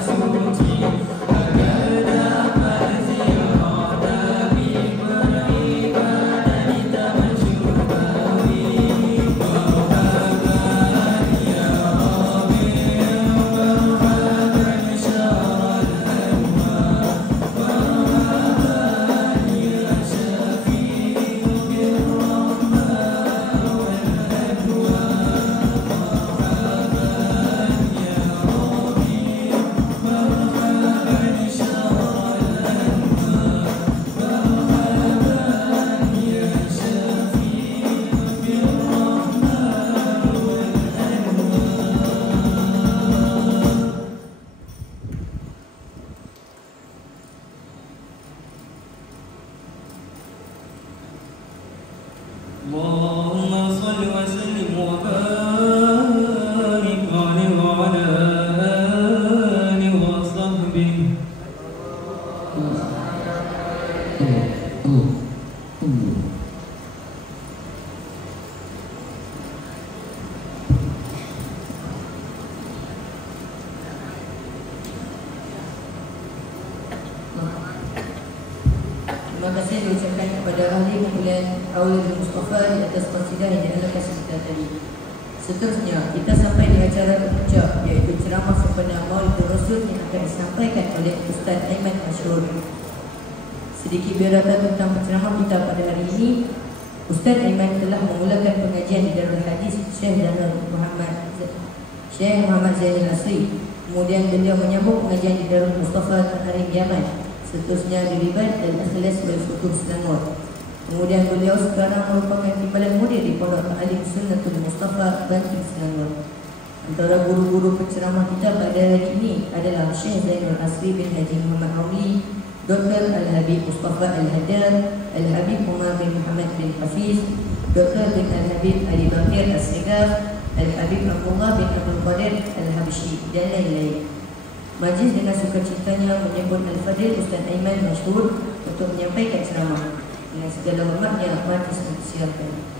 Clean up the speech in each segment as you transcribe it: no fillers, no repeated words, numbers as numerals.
Suci kepada ahli kumpulan Aulad Mustafa di atas qasidah yang dialakan sebentar tadi. Seterusnya, kita sampai di acara kepuncak, iaitu ceramah sempena Maulid Rasul yang akan disampaikan oleh Ustaz Aiman Masyhur. Sedikit biodata tentang penceramah kita pada hari ini. Ustaz Aiman telah memulakan pengajian di Darul Hadis Syekh Muhammad Zainal Asri. Kemudian beliau menyambung pengajian di Darul Mustafa Taharim Yaman. Seterusnya di Ribat Al-Ikhlas wal Futuh Selangor. Kemudian beliau sekarang merupakan timbalan mudir di Pondok Ta'lim Sunnatul Mustafa Banting Selangor. Antara guru-guru penceramah kita pada hari ini adalah Syekh Zainul Asri bin Haji Muhammad Auli, Dr. Al-Habib Mustafa Al-Haddad, Al-Habib Umar bin Muhammad bin Hafiz, Dr. bin Al-Habib Ali Bakir Al-Sigaf, Al-Habib Abdullah bin Abdul Qadir Al-Habsyi dan lain-lain. Majlis dengan sukacitanya menyebut Al-Fadil Ustaz Aiman Masyhur untuk menyampaikan ceramah. Dengan segala hormatnya, majlis dipersilakan.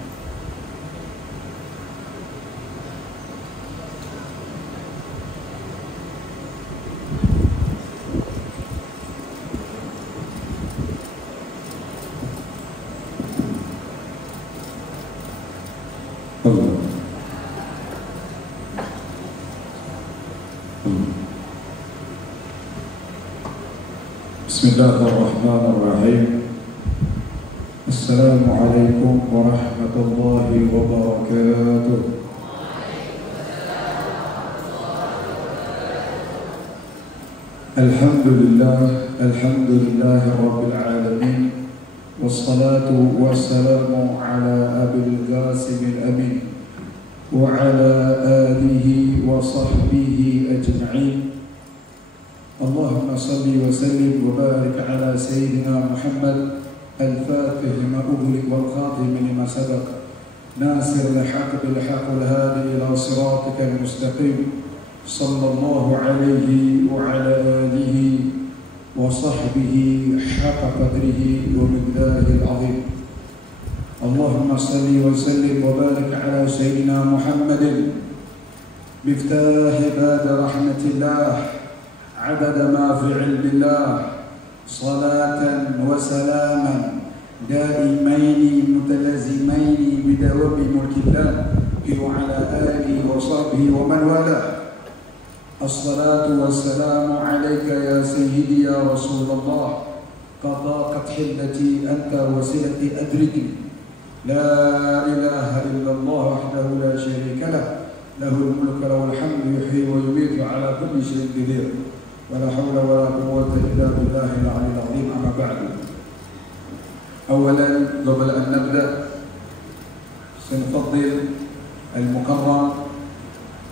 Bismillahirrahmanirrahim. Assalamualaikum warahmatullahi wabarakatuh. Alhamdulillah rabbil alamin. Wassalatu wassalamu ala abil qasimil amin wa ala alihi wa sahbihi ajma'in. Allahumma salli wa sallim wa barik ala sayyidina Muhammad al-Fatih lima ughliq wal khatim lima sabaq nasir al-haq bil haq wal hadi ila siratika al-mustaqim sallallahu alayhi wa ala alihi wa sahbihi haqqa qadrihi wa miqdarihi al-azim. Allahumma salli wa sallim wa barik ala sayyidina Muhammadin miftah bab rahmatillah عدد ما في علم الله صلاة وسلاما دائمين متلازمين بدوام ملك الله وعلى آله وصحبه ومن والاه. الصلاة والسلام عليك يا سيدي يا رسول الله قضاقت حلتي أنت وسيلتي أدركني لا إله إلا الله وحده لا شريك له له الملك وله الحمد يحيي ويميت على كل شيء قدير ولا حول ولا قوة إلا بالله العلي العظيم. أما بعد، أولا قبل أن نبدأ سنفضل المكرم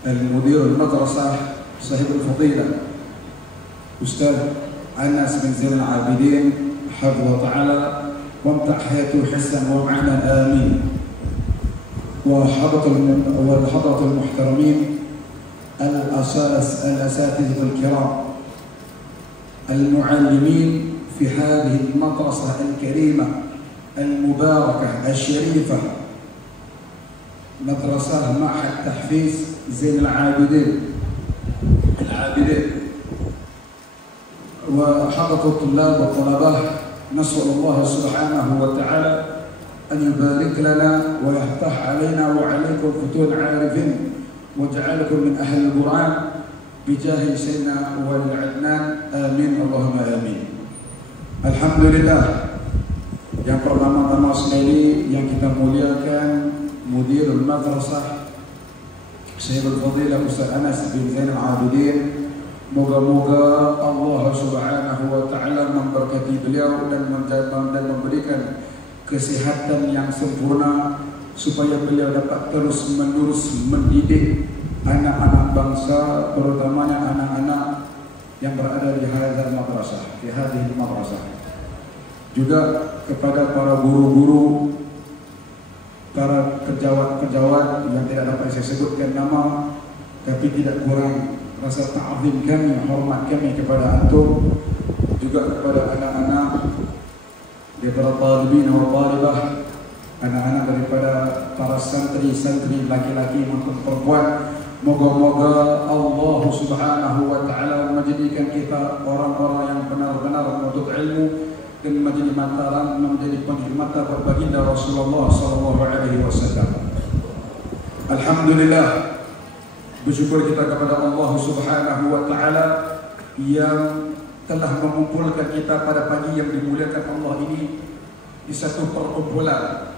المدير المدرسة صاحب الفضيلة أستاذ أنس بن زين العابدين حفظه تعالى وامتع حياته حسنا ومعنا آمين. وحضرة المحترمين الأساتذة الكرام المعلمين في هذه المدرسة الكريمة المباركة الشريفة، مدرسة معهد تحفيز زين العابدين وحضرة الطلاب والطلبة، نسأل الله سبحانه وتعالى أن يبارك لنا ويفتح علينا وعليكم فتوح عارفين واجعلكم من أهل القرآن بجاه سيدنا ولي العدنان. Amin Allahumma amin. Alhamdulillah. Yang pertama-tama sekali yang kita muliakan Mudir Madrasah Syaikhul Fadilah Ustaz Anas bin Zain al-Abidin. Moga-moga Allah Subhanahu wa taala memberkati beliau dan memberikan kesehatan yang sempurna supaya beliau dapat terus menerus mendidik anak-anak bangsa, terutamanya anak-anak yang berada di hadhihi madrasah. Juga kepada para guru-guru, para kejawat-kejawat yang tidak dapat saya sebutkan nama, tapi tidak kurang rasa ta'zim kami, hormat kami kepada antum, juga kepada anak-anak daripada talibin wa talibah, anak-anak daripada para santri-santri laki-laki maupun perempuan. Moga-moga Allah Subhanahu wa taala menjadikan kita orang-orang yang benar-benar menuntut ilmu dan menjadi mataran, menjadi penghormatan buat baginda Rasulullah sallallahu alaihi wasallam. Alhamdulillah, bersyukur kita kepada Allah Subhanahu wa taala yang telah mengumpulkan kita pada pagi yang dimuliakan Allah ini di satu perkumpulan.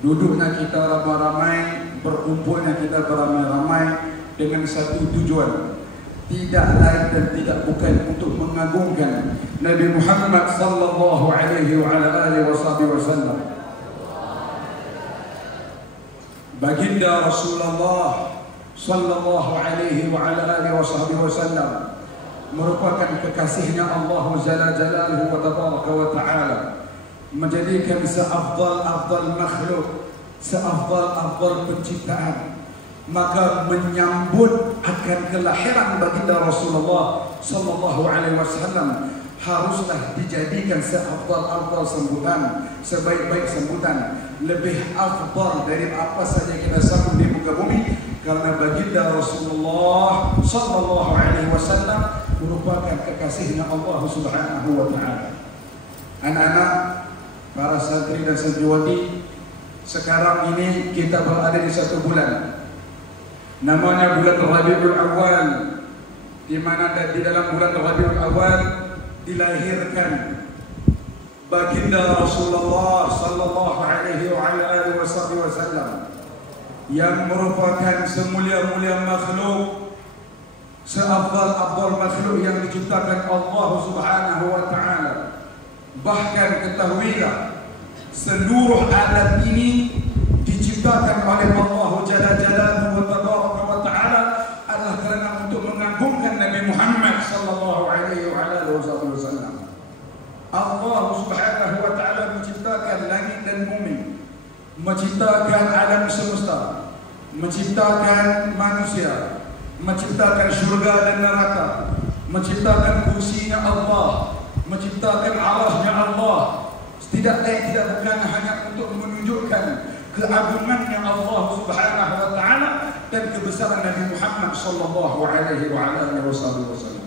Duduknya kita ramai-ramai, berkumpulnya kita beramai-ramai dengan satu tujuan, tidak lain dan tidak bukan untuk mengagungkan Nabi Muhammad sallallahu alaihi wasallam. Baginda Rasulullah sallallahu alaihi wasallam merupakan kekasihnya Allah Jalla Jalaluhu wa Tabaraka wa Ta'ala, menjadikan seafdal makhluk, seafdal penciptaan. Maka menyambut akan kelahiran baginda Rasulullah sallallahu alaihi wasallam haruslah dijadikan seafdal sambutan, sebaik-baik sambutan, lebih afdal dari apa saja kita sambut di muka bumi, karena baginda Rasulullah sallallahu alaihi wasallam merupakan kekasihnya Allah Subhanahu wa taala. Anak-anak, para santri dan santriwati, sekarang ini kita berada di satu bulan, namanya bulan Rabiul Awal, di mana di dalam bulan Rabiul Awal dilahirkan baginda Rasulullah sallallahu alaihi wasallam yang merupakan semulia-mulia makhluk, seafdal makhluk yang diciptakan Allah Subhanahu wa taala. Bahkan ketahuilah, seluruh alam ini diciptakan oleh Allah Jalla Jalaluhu wa Ta'ala adalah kerana untuk mengagungkan Nabi Muhammad sallallahu alaihi wasallam. Allah Subhanahu wa Ta'ala menciptakan langit dan bumi, menciptakan alam semesta, menciptakan manusia, menciptakan syurga dan neraka, menciptakan kursinya Allah, menciptakan arasnya Allah. Tidak lain tidak bukan hanya untuk menunjukkan keagungannya Allah Subhanahu wa taala dan kebesaran Nabi Muhammad sallallahu alaihi wasallam.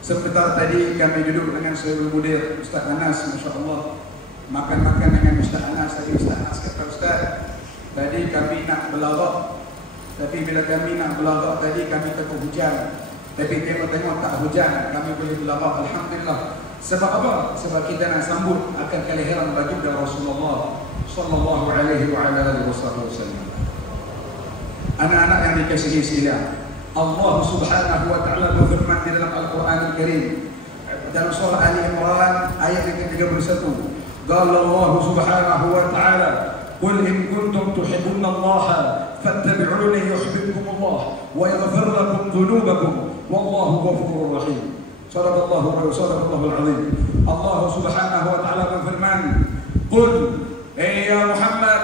Sebentar tadi kami duduk dengan Sayyidul Mudir Ustaz Anas, masya-Allah, makan-makan dengan Ustaz Anas. Tadi Ustaz Anas kata, Ustaz, tadi kami nak belarok, tapi bila kami nak belarok tadi kami takut hujan, tapi tengok-tengok tak hujan, kami boleh belarok. Alhamdulillah. Sebab apa? Sebab kita nak sambut akan kelahiran baginda Rasulullah sallallahu alaihi wasallam. Anak-anak yang dikasihi sekalian, Allah Subhanahu wa taala berfirman di dalam Al-Qur'an Al-Karim dalam surah Ali Imran ayat yang ke-31. Qala Allah Subhanahu wa taala, "Qul in kuntum tuhibbuna Allah fattabi'uni yuhibbukum Allah wa yaghfir lakum dhunubakum wallahu ghafurur rahim." Sadaqallahu al-azim. Allah Subhanahu wa taala berfirman, "Qul, ya Muhammad,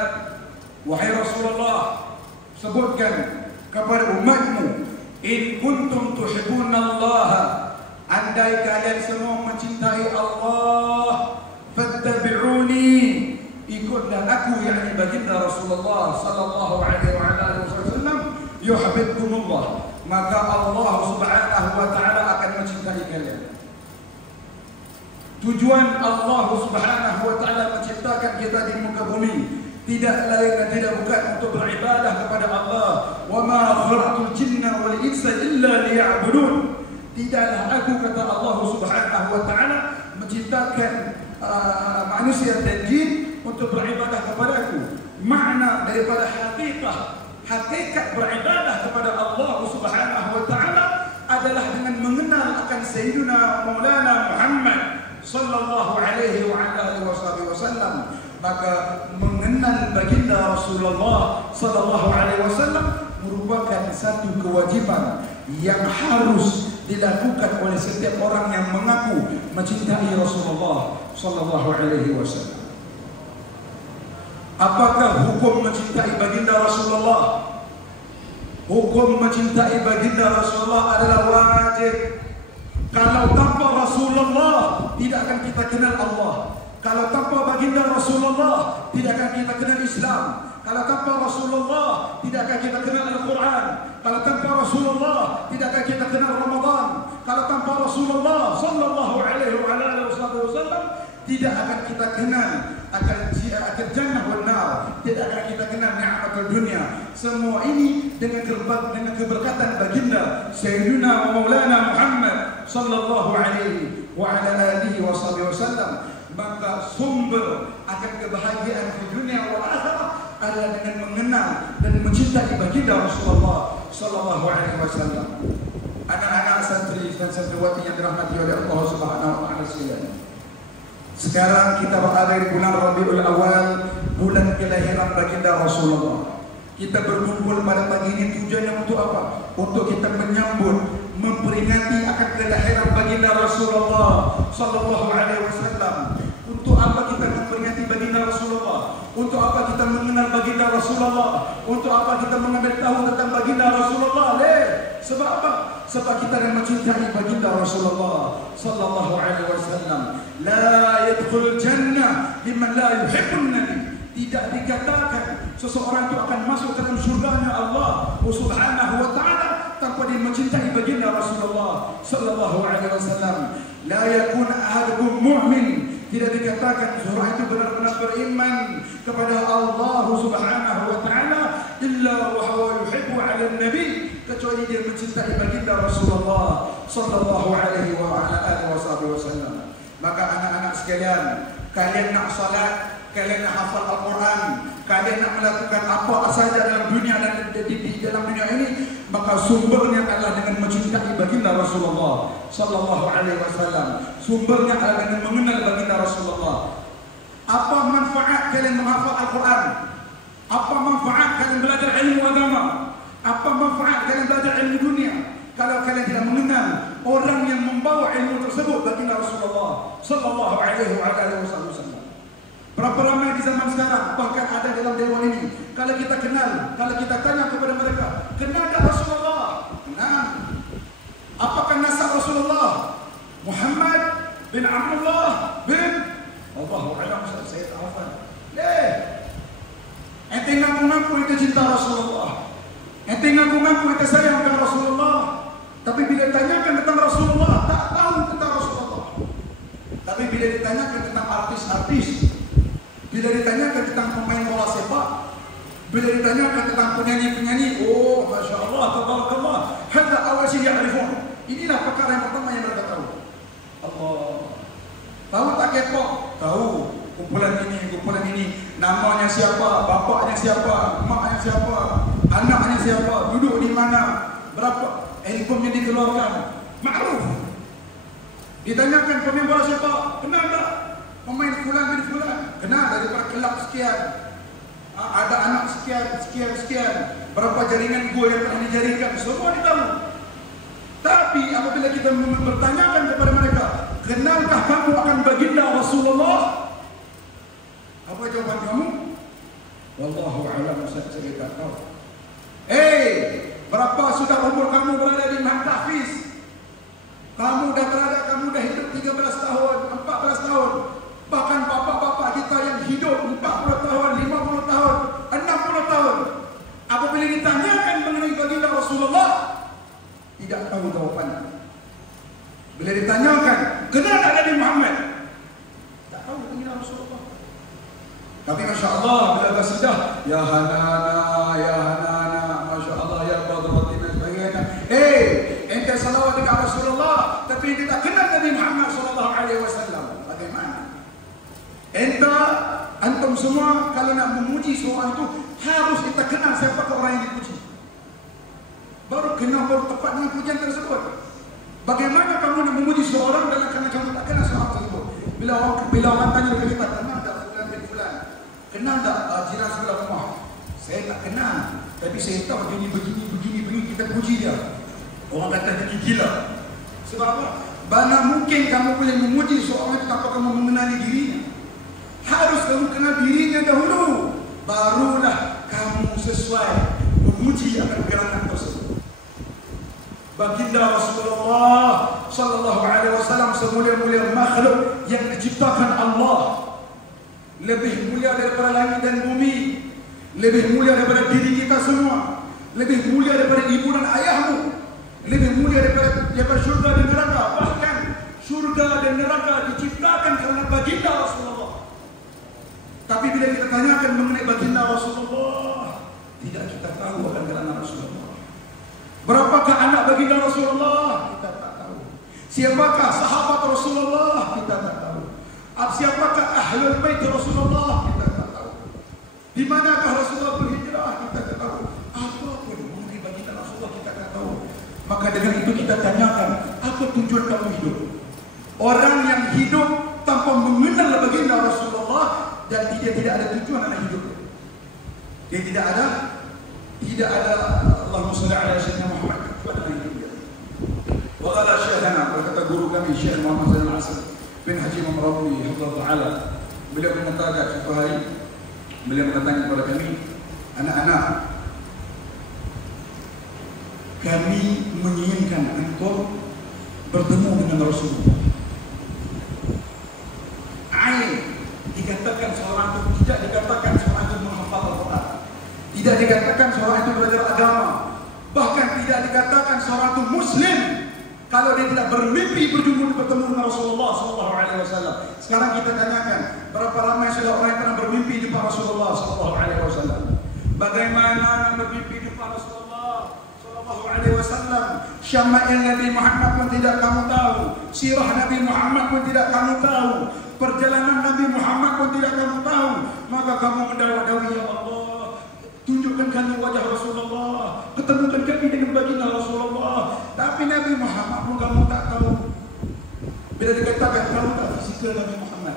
wahai Rasulullah, sebutkan kepada umatmu, in kuntum tuhibbuna Allah, andai kalian semua mencintai Allah, fattabi'uni, ikutlah aku, yakni baginda Rasulullah sallallahu alaihi wasallam, yuhibbukumullah, maka Allah Subhanahu wa taala akan mencintai kalian." Tujuan Allah Subhanahu wa taala menciptakan kita di muka bumi tidak lain dan tidak bukan untuk beribadah kepada Allah. Wa ma khalaqtul jinna wal insa illa liya'budun. Tidaklah aku, kata Allah Subhanahu wa taala, menciptakan manusia dan jin untuk beribadah kepadaku. Makna daripada hakikat beribadah kepada Allah Subhanahu wa taala adalah dengan mengenal akan Sayyidina Maulana Muhammad sallallahu alaihi wasallam. Maka mengenal baginda Rasulullah sallallahu alaihi wasallam merupakan satu kewajiban yang harus dilakukan oleh setiap orang yang mengaku mencintai Rasulullah sallallahu alaihi wasallam. Apakah hukum mencintai baginda Rasulullah? Hukum mencintai baginda Rasulullah adalah wajib. Kalau tanpa Rasulullah tidak akan kita kenal Allah. Kalau tanpa baginda Rasulullah tidak akan kita kenal Islam. Kalau tanpa Rasulullah tidak akan kita kenal Al-Quran. Kalau tanpa Rasulullah tidak akan kita kenal Ramadan. Kalau tanpa Rasulullah sallallahu alaihi wasallam tidak akan kita kenal akan jannah wal nar, tidak akan kita kenal nikmatul dunia. Semua ini dengan keberkatan baginda Sayyidina wa Maulana Muhammad sallallahu alaihi wa ala alihi wa sahbihi wasallam. Maka sumber akan kebahagiaan di dunia wal akhirah adalah dengan mengenal dan mencintai baginda Rasulullah sallallahu alaihi wasallam. Anak-anak santri dan santriwati yang dirahmati oleh Allah Subhanahu wa taala sekalian. Sekarang kita berada di bulan Rabiul Awal, bulan kelahiran baginda Rasulullah. Kita berkumpul pada pagi ini tujuannya untuk apa? Untuk kita menyambut, memperingati akan kelahiran baginda Rasulullah sallallahu alaihi wasallam. Untuk apa kita memperingati baginda Rasulullah? Untuk apa kita mengenal baginda Rasulullah? Untuk apa kita mengambil tahu tentang baginda Rasulullah? Sebab apa? Sebab kita yang mencintai baginda Rasulullah sallallahu alaihi wasallam. La yadkhul jannah liman la yuhibbun nabi. Tidak dikatakan seseorang itu akan masuk ke dalam surganya Allah Subhanahu wa taala tanpa dia mencintai baginda Rasulullah sallallahu alaihi wasallam. La yakun ahadukum mu'min. Tidak dikatakan seorang itu benar-benar beriman kepada Allah Subhanahu wa taala illa wa huwa yuhibbu 'ala nabi, kecuali dia mencintai baginda Rasulullah sallallahu alaihi wa ala alihi wasallam. Maka anak-anak sekalian, kalian nak salat, kalian nak hafal Al-Quran, kalian nak melakukan apa saja dalam dunia dan di dalam dunia ini, maka sumbernya adalah dengan mencintai baginda Rasulullah sallallahu alaihi wasallam. Sumbernya adalah dengan mengenal baginda Rasulullah. Apa manfaat kalian menghafal Al-Quran? Apa manfaat kalian belajar ilmu agama? Apa manfaat kalian belajar ilmu dunia kalau kalian tidak mengenal orang yang membawa ilmu tersebut, baginda Rasulullah sallallahu alaihi wasallam? Berapa ramai di zaman sekarang, bahkan ada dalam dewan ini, kalau kita kenal, kalau kita tanya kepada mereka, kenalkah Rasulullah? Kenal. Apakah nasab Rasulullah? Muhammad bin Abdullah bin Allahu a'lam Sayyid Afan. Ente ngaku-ngaku itu cinta Rasulullah, ente ngaku-ngaku itu sayang kepada Rasulullah, tapi bila ditanyakan tentang Rasulullah, tak tahu tentang Rasulullah. Tapi bila ditanyakan tentang artis-artis, bila ditanyakan tentang pemain bola sepak, bila ditanyakan tentang penyanyi-penyanyi, oh masya Allah, tabarakallah, hadza awasi ya'rifun. Inilah perkara yang pertama yang mereka tahu. Allah. Tahu tak kepok? Tahu. Kumpulan ini, namanya siapa, bapaknya siapa, maknya siapa, anaknya siapa, duduk di mana, berapa album yang dikeluarkan, ma'ruf. Ditanyakan pemain bola sepak, kenal tak? Pemain fulan bin fulan, kenal daripada kelab sekian, ada anak sekian, berapa jaringan gol yang telah dijaringkan, semua ditahu. Tapi apabila kita bertanyakan kepada mereka, kenalkah kamu akan baginda Rasulullah? Apa jawaban kamu? Wallahu a'lam, saya tak tahu. Berapa sudah umur kamu berada di Mahad Tahfiz? Kamu dah hidup 13 tahun, 14 tahun. Bahkan bapak-bapak kita yang hidup 40 tahun, 50 tahun, 60 tahun. Apabila ditanyakan mengenai baginda Rasulullah, tidak tahu jawabannya. Bila ditanyakan, kenal tak Nabi Muhammad? Tak tahu baginda Rasulullah. Tapi Masya Allah, bila sudah, ya Hanana, Masya Allah, ya Badratin dan sebagainya. Ente salawat dekat Rasulullah, tapi ente tak kenal Nabi Muhammad sallallahu alaihi wasallam. Bagaimana? Antum semua kalau nak memuji seorang itu harus kita kenal siapa orang yang dipuji. Baru kenal, baru tepat dengan pujian tersebut. Bagaimana kamu nak memuji seorang dalam kerana kamu tak kenal seorang tersebut? Bila orang tanya kepada kita, kenal tak fulan bin fulan? Kenal tak jiran sebelah rumah? Saya tak kenal, tapi saya tahu begini kita puji dia. Orang kata dia gila. Sebab apa? Mana mungkin kamu boleh memuji seorang itu tanpa kamu mengenali dirinya? Harus kamu kenal dirinya dahulu, barulah kamu sesuai memuji akan gerangan tersebut. Baginda Rasulullah sallallahu alaihi wasallam semulia-mulia makhluk yang diciptakan Allah, lebih mulia daripada langit dan bumi, lebih mulia daripada diri kita semua, lebih mulia daripada ibu dan ayahmu, lebih mulia daripada syurga dan neraka. Bahkan syurga dan neraka diciptakan kerana baginda bila kita tanyakan mengenai baginda Rasulullah, tidak kita tahu akan kerana Rasulullah. Berapakah anak baginda Rasulullah? Kita tak tahu. Siapakah sahabat Rasulullah? Kita tak tahu. Siapakah ahlul bait Rasulullah? Kita tak tahu. Di manakah Rasulullah berhijrah? Kita tak tahu. Apa pun mengenai baginda Rasulullah kita tak tahu. Maka dengan itu kita tanyakan, apa tujuan kamu hidup? Orang yang hidup tanpa mengenal baginda Rasulullah dan dia tidak ada tujuan dalam hidupnya. Dia tidak ada Allahumma shalli ala sayyidina Muhammad pada hidupnya. Wa qala syekhana, berkata guru kami Syekh Muhammad Zainal Hasan bin Haji Mamrawi hafizahullah taala, beliau mengatakan suatu hari beliau mengatakan kepada kami, anak-anak, kami menginginkan engkau bertemu dengan Rasulullah. Dikatakan seorang itu tidak dikatakan seorang itu menghafal Al-Quran, tidak dikatakan seorang itu belajar agama, bahkan tidak dikatakan seorang itu Muslim kalau dia tidak bermimpi bertemu dengan Rasulullah SAW. Sekarang kita tanyakan, berapa ramai sudah orang yang pernah bermimpi jumpa Rasulullah SAW? Bagaimana bermimpi jumpa Rasulullah SAW? Syama'il Nabi Muhammad pun tidak kamu tahu, sirah Nabi Muhammad pun tidak kamu tahu, perjalanan Nabi Muhammad pun tidak kamu tahu. Maka kamu mendawi, ya Allah, tunjukkan kami wajah Rasulullah, ketemukan kami dengan baginda Rasulullah. Tapi Nabi Muhammad pun kamu tak tahu. Bila dikatakan kamu tak fisikal Nabi Muhammad,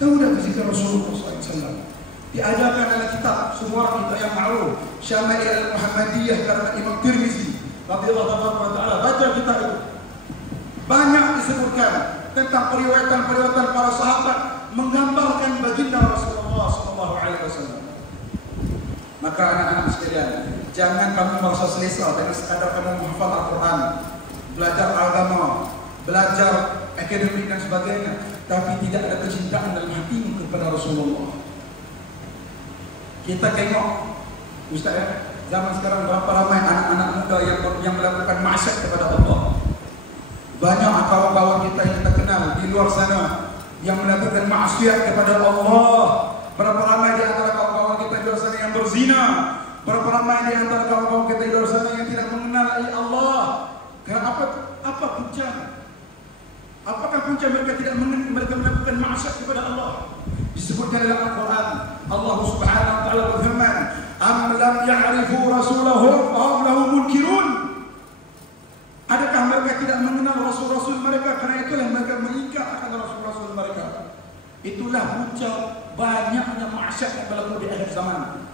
tahu tak fisikal Rasulullah SAW? Diajarkan dalam kitab semua kita yang ma'ruf, Syama'il Al-Muhammadiyah karena Imam Tirmizi radhiyallahu ta'ala. Baca kitab itu, banyak disebutkan tentang periwayatan-periwayatan para sahabat menggambarkan baginda Rasulullah SAW. Maka anak-anak sekalian, jangan kamu merasa selesa dengan sekadar kamu menghafal Al-Quran, belajar agama, belajar akademik dan sebagainya, tapi tidak ada kecintaan dalam hatimu kepada Rasulullah. Kita tengok, Ustaz ya, zaman sekarang berapa ramai anak-anak muda yang melakukan maksiat kepada Allah. Banyak kawan-kawan kita yang kita kenal di luar sana yang melakukan maksiat kepada Allah. Berapa ramai di antara kawan-kawan kita di luar sana yang berzina. Berapa ramai di antara kawan-kawan kita di luar sana yang tidak mengenal Allah. Karena apa puncanya? Apakah punca mereka mereka melakukan maksiat kepada Allah? Disebutkan dalam Al-Quran, Allah Subhanahu wa taala berfirman, "Am lam ya'rifu rasulahum fa hum lahu munkirun." Adakah mereka tidak mengenal rasul-rasul mereka, karena itulah mereka mengingkar akan rasul-rasul mereka. Itulah punca banyaknya maksiat yang berlaku di akhir zaman.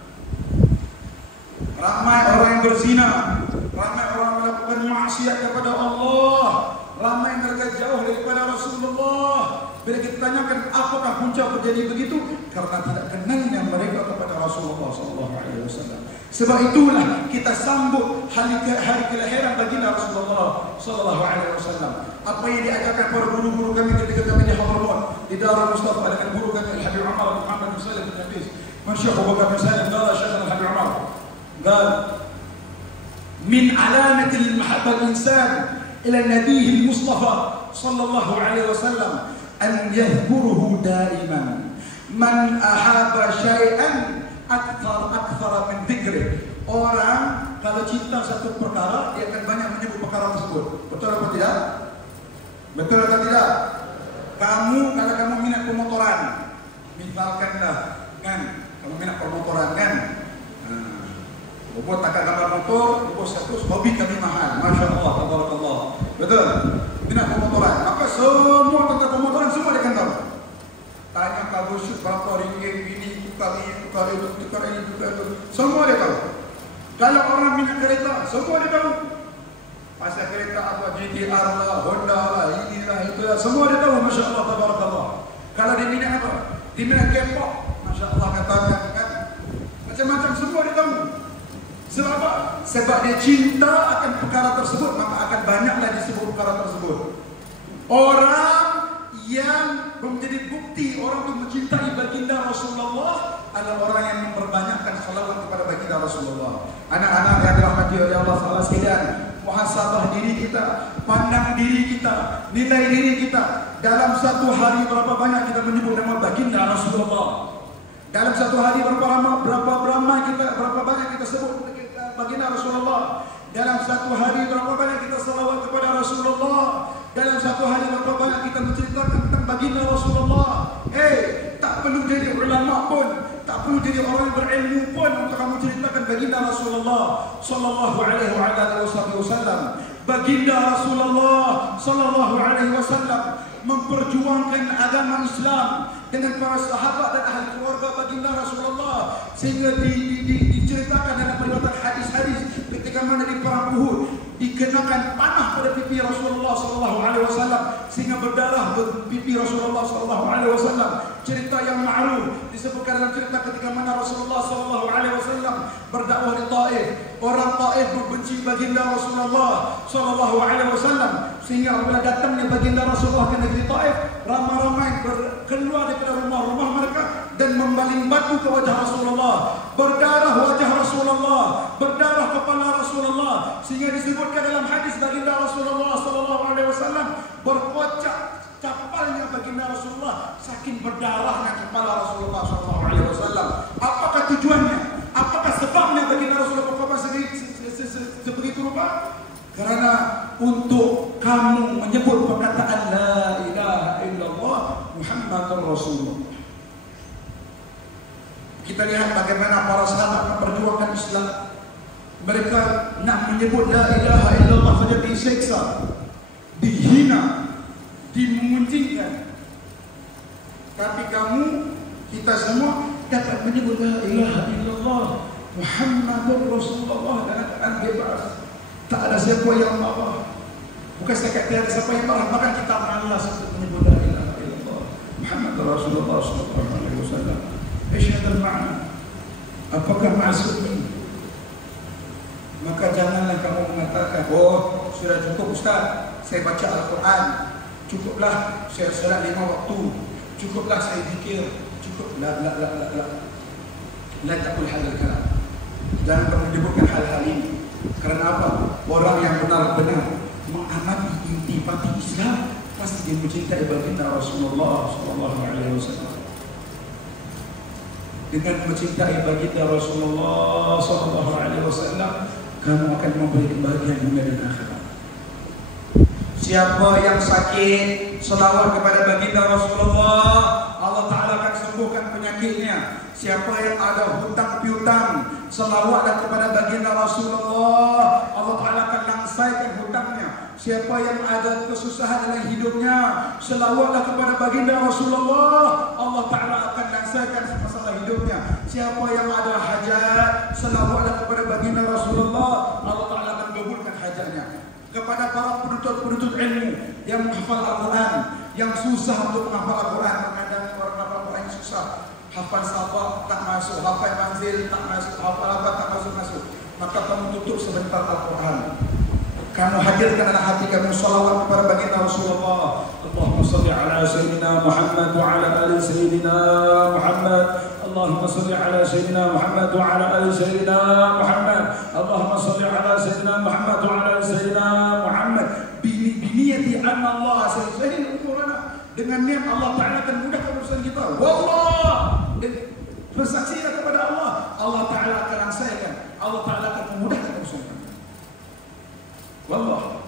Ramai orang yang berzina, ramai orang melakukan maksiat kepada Allah, ramai mereka jauh daripada Rasulullah. Bila kita tanyakan apakah punca terjadi begitu, karena tidak kenalnya mereka kepada Rasulullah SAW. Sebab itulah kita sambut hari kelahiran baginda Rasulullah SAW. Apa yang diajarkan para guru-guru kami ketika kami di Hadramaut, di Darul Mustafa dengan guru kami Al-Habib Umar Muhammad bin Salim bin Hafiz, Masya Abu Bakar bin Salim, qala Syekh Al-Habib Umar, قال من علامة المحبة الإنسان إلى النبي المصطفى صلى الله عليه وسلم أن يذكره دائما من أحب شيئا أكثر من ذكره. Orang kalau cinta satu perkara, dia akan banyak menyebut perkara tersebut. Betul atau tidak? Betul atau tidak? Kamu kalau kamu minat pemotoran, misalkanlah kan, kamu minat pemotoran kan, buat takkan gambar motor, buat satu hobi kami mahal, Masya Allah, tabarakallah. Betul? Minat pemotoran, maka semua tentang pemotoran semua dia akan tahu. Tanya kabel shoot berapa ringgit, ini, tukar ini, tukar itu, semua dia tahu. Kalau orang minat kereta, semua dia tahu. Pasal kereta apa, GTR lah, Honda lah, inilah, itulah, semua dia tahu, Masya Allah, tabarakallah. Kalau dia minat apa? Dia minat K-pop, Masya Allah, katakan kan, macam-macam semua dia tahu. Sebab apa? Sebab dia cinta akan perkara tersebut, maka akan banyaklah disebut perkara tersebut. Orang yang menjadi bukti orang itu mencintai baginda Rasulullah adalah orang yang memperbanyakkan salawat kepada baginda Rasulullah. Anak-anak yang dirahmati oleh Allah Taala sekalian, muhasabah diri kita, pandang diri kita, nilai diri kita. Dalam satu hari berapa banyak kita menyebut nama baginda Rasulullah? Dalam satu hari berapa banyak kita sebut baginda Rasulullah. Dalam satu hari berapa banyak kita salawat kepada Rasulullah. Dalam satu hari berapa banyak kita menceritakan tentang baginda Rasulullah. Tak perlu jadi ulama pun, tak perlu jadi orang yang berilmu pun untuk kamu ceritakan baginda Rasulullah sallallahu alaihi wasallam. Baginda Rasulullah sallallahu alaihi wasallam memperjuangkan agama Islam dengan para sahabat dan ahli keluarga baginda Rasulullah, sehingga diceritakan dalam periwayat hadis-hadis ketika mana di perang Uhud dikenakan panah pada pipi Rasulullah sallallahu alaihi wasallam sehingga berdarah pipi Rasulullah sallallahu alaihi wasallam. Cerita yang ma'ruf disebutkan dalam cerita ketika mana Rasulullah sallallahu alaihi wasallam berdakwah di Taif. Orang Taif membenci baginda Rasulullah sallallahu alaihi wasallam, sehingga apabila datangnya baginda Rasulullah ke negeri Taif, ramai-ramai keluar daripada rumah-rumah mereka dan membaling batu ke wajah Rasulullah. Berdarah wajah Rasulullah, berdarah kepala Rasulullah, sehingga disebutkan dalam hadis baginda Rasulullah sallallahu alaihi wasallam berkocak capalnya baginda Rasulullah saking berdarahnya kepala Rasulullah sallallahu alaihi wasallam. Apakah tujuannya? Apakah sebabnya baginda Rasulullah berkorban sebegitu rupa? Karena untuk kamu menyebut perkataan la ilaha illallah Muhammadur Rasulullah. Kita lihat bagaimana para sahabat memperjuangkan Islam. Mereka nak menyebut la ilaha illallah saja diseksa, dihina, dimunjingkan. Tapi kamu, kita semua dapat menyebut la ilaha illallah Muhammadur Rasulullah dengan keadaan bebas. Tak ada siapa yang marah. Bukan setakat tiada siapa yang marah, bahkan kita malas untuk menyebut la ilaha illallah Muhammadur Rasulullah sallallahu alaihi wasallam. Isyhadul ma'na. Apakah maksudnya? Maka janganlah kamu mengatakan, oh sudah cukup Ustaz, saya baca Al-Quran, cukuplah saya solat 5 waktu, cukuplah saya zikir, cukup. La taqul hadzal kalam. Jangan pernah menyebutkan hal-hal ini. Karena apa? Orang yang benar-benar mengamati intipati Islam pasti dia mencintai baginda Rasulullah sallallahu alaihi wasallam. Dengan mencintai baginda Rasulullah sallallahu alaihi wasallam, kamu akan memberi kebahagiaan dunia dan akhirat. Siapa yang sakit selawat kepada baginda Rasulullah, Allah Ta'ala akan sembuhkan penyakitnya. Siapa yang ada hutang piutang, selawatlah kepada baginda Rasulullah, Allah Ta'ala akan langsaikan hutangnya. Siapa yang ada kesusahan dalam hidupnya, selawatlah kepada baginda Rasulullah, Allah Ta'ala akan langsaikan masalah hidupnya. Siapa yang ada hajat, selawatlah kepada baginda Rasulullah, Allah Ta'ala akan kabulkan hajatnya. Kepada para penuntut ilmu yang menghafal Al-Quran, yang susah untuk menghafal Al-Quran, kadang orang hafal Al-Quran yang susah, hafal sabah tak masuk, hafal manzil tak masuk, hafal apa tak masuk, maka kamu tutup sebentar Al-Quran. Kamu hadirkan dalam hati kamu salawat kepada baginda Rasulullah. Allahumma salli ala Sayyidina Muhammad wa ala ali Sayyidina Muhammad. Allahumma salli ala Sayyidina Muhammad wa ala ali Sayyidina Muhammad. Allahumma salli ala Sayyidina Muhammad wa ala ali Sayyidina Muhammad. Biniyati anna Allah sayyidu umurana. Dengan niat Allah Ta'ala akan mudahkan urusan kita. Wallah, bersaksilah kepada Allah, Allah Ta'ala akan langsaikan, Allah Ta'ala akan memudahkan urusan kita. Wallah.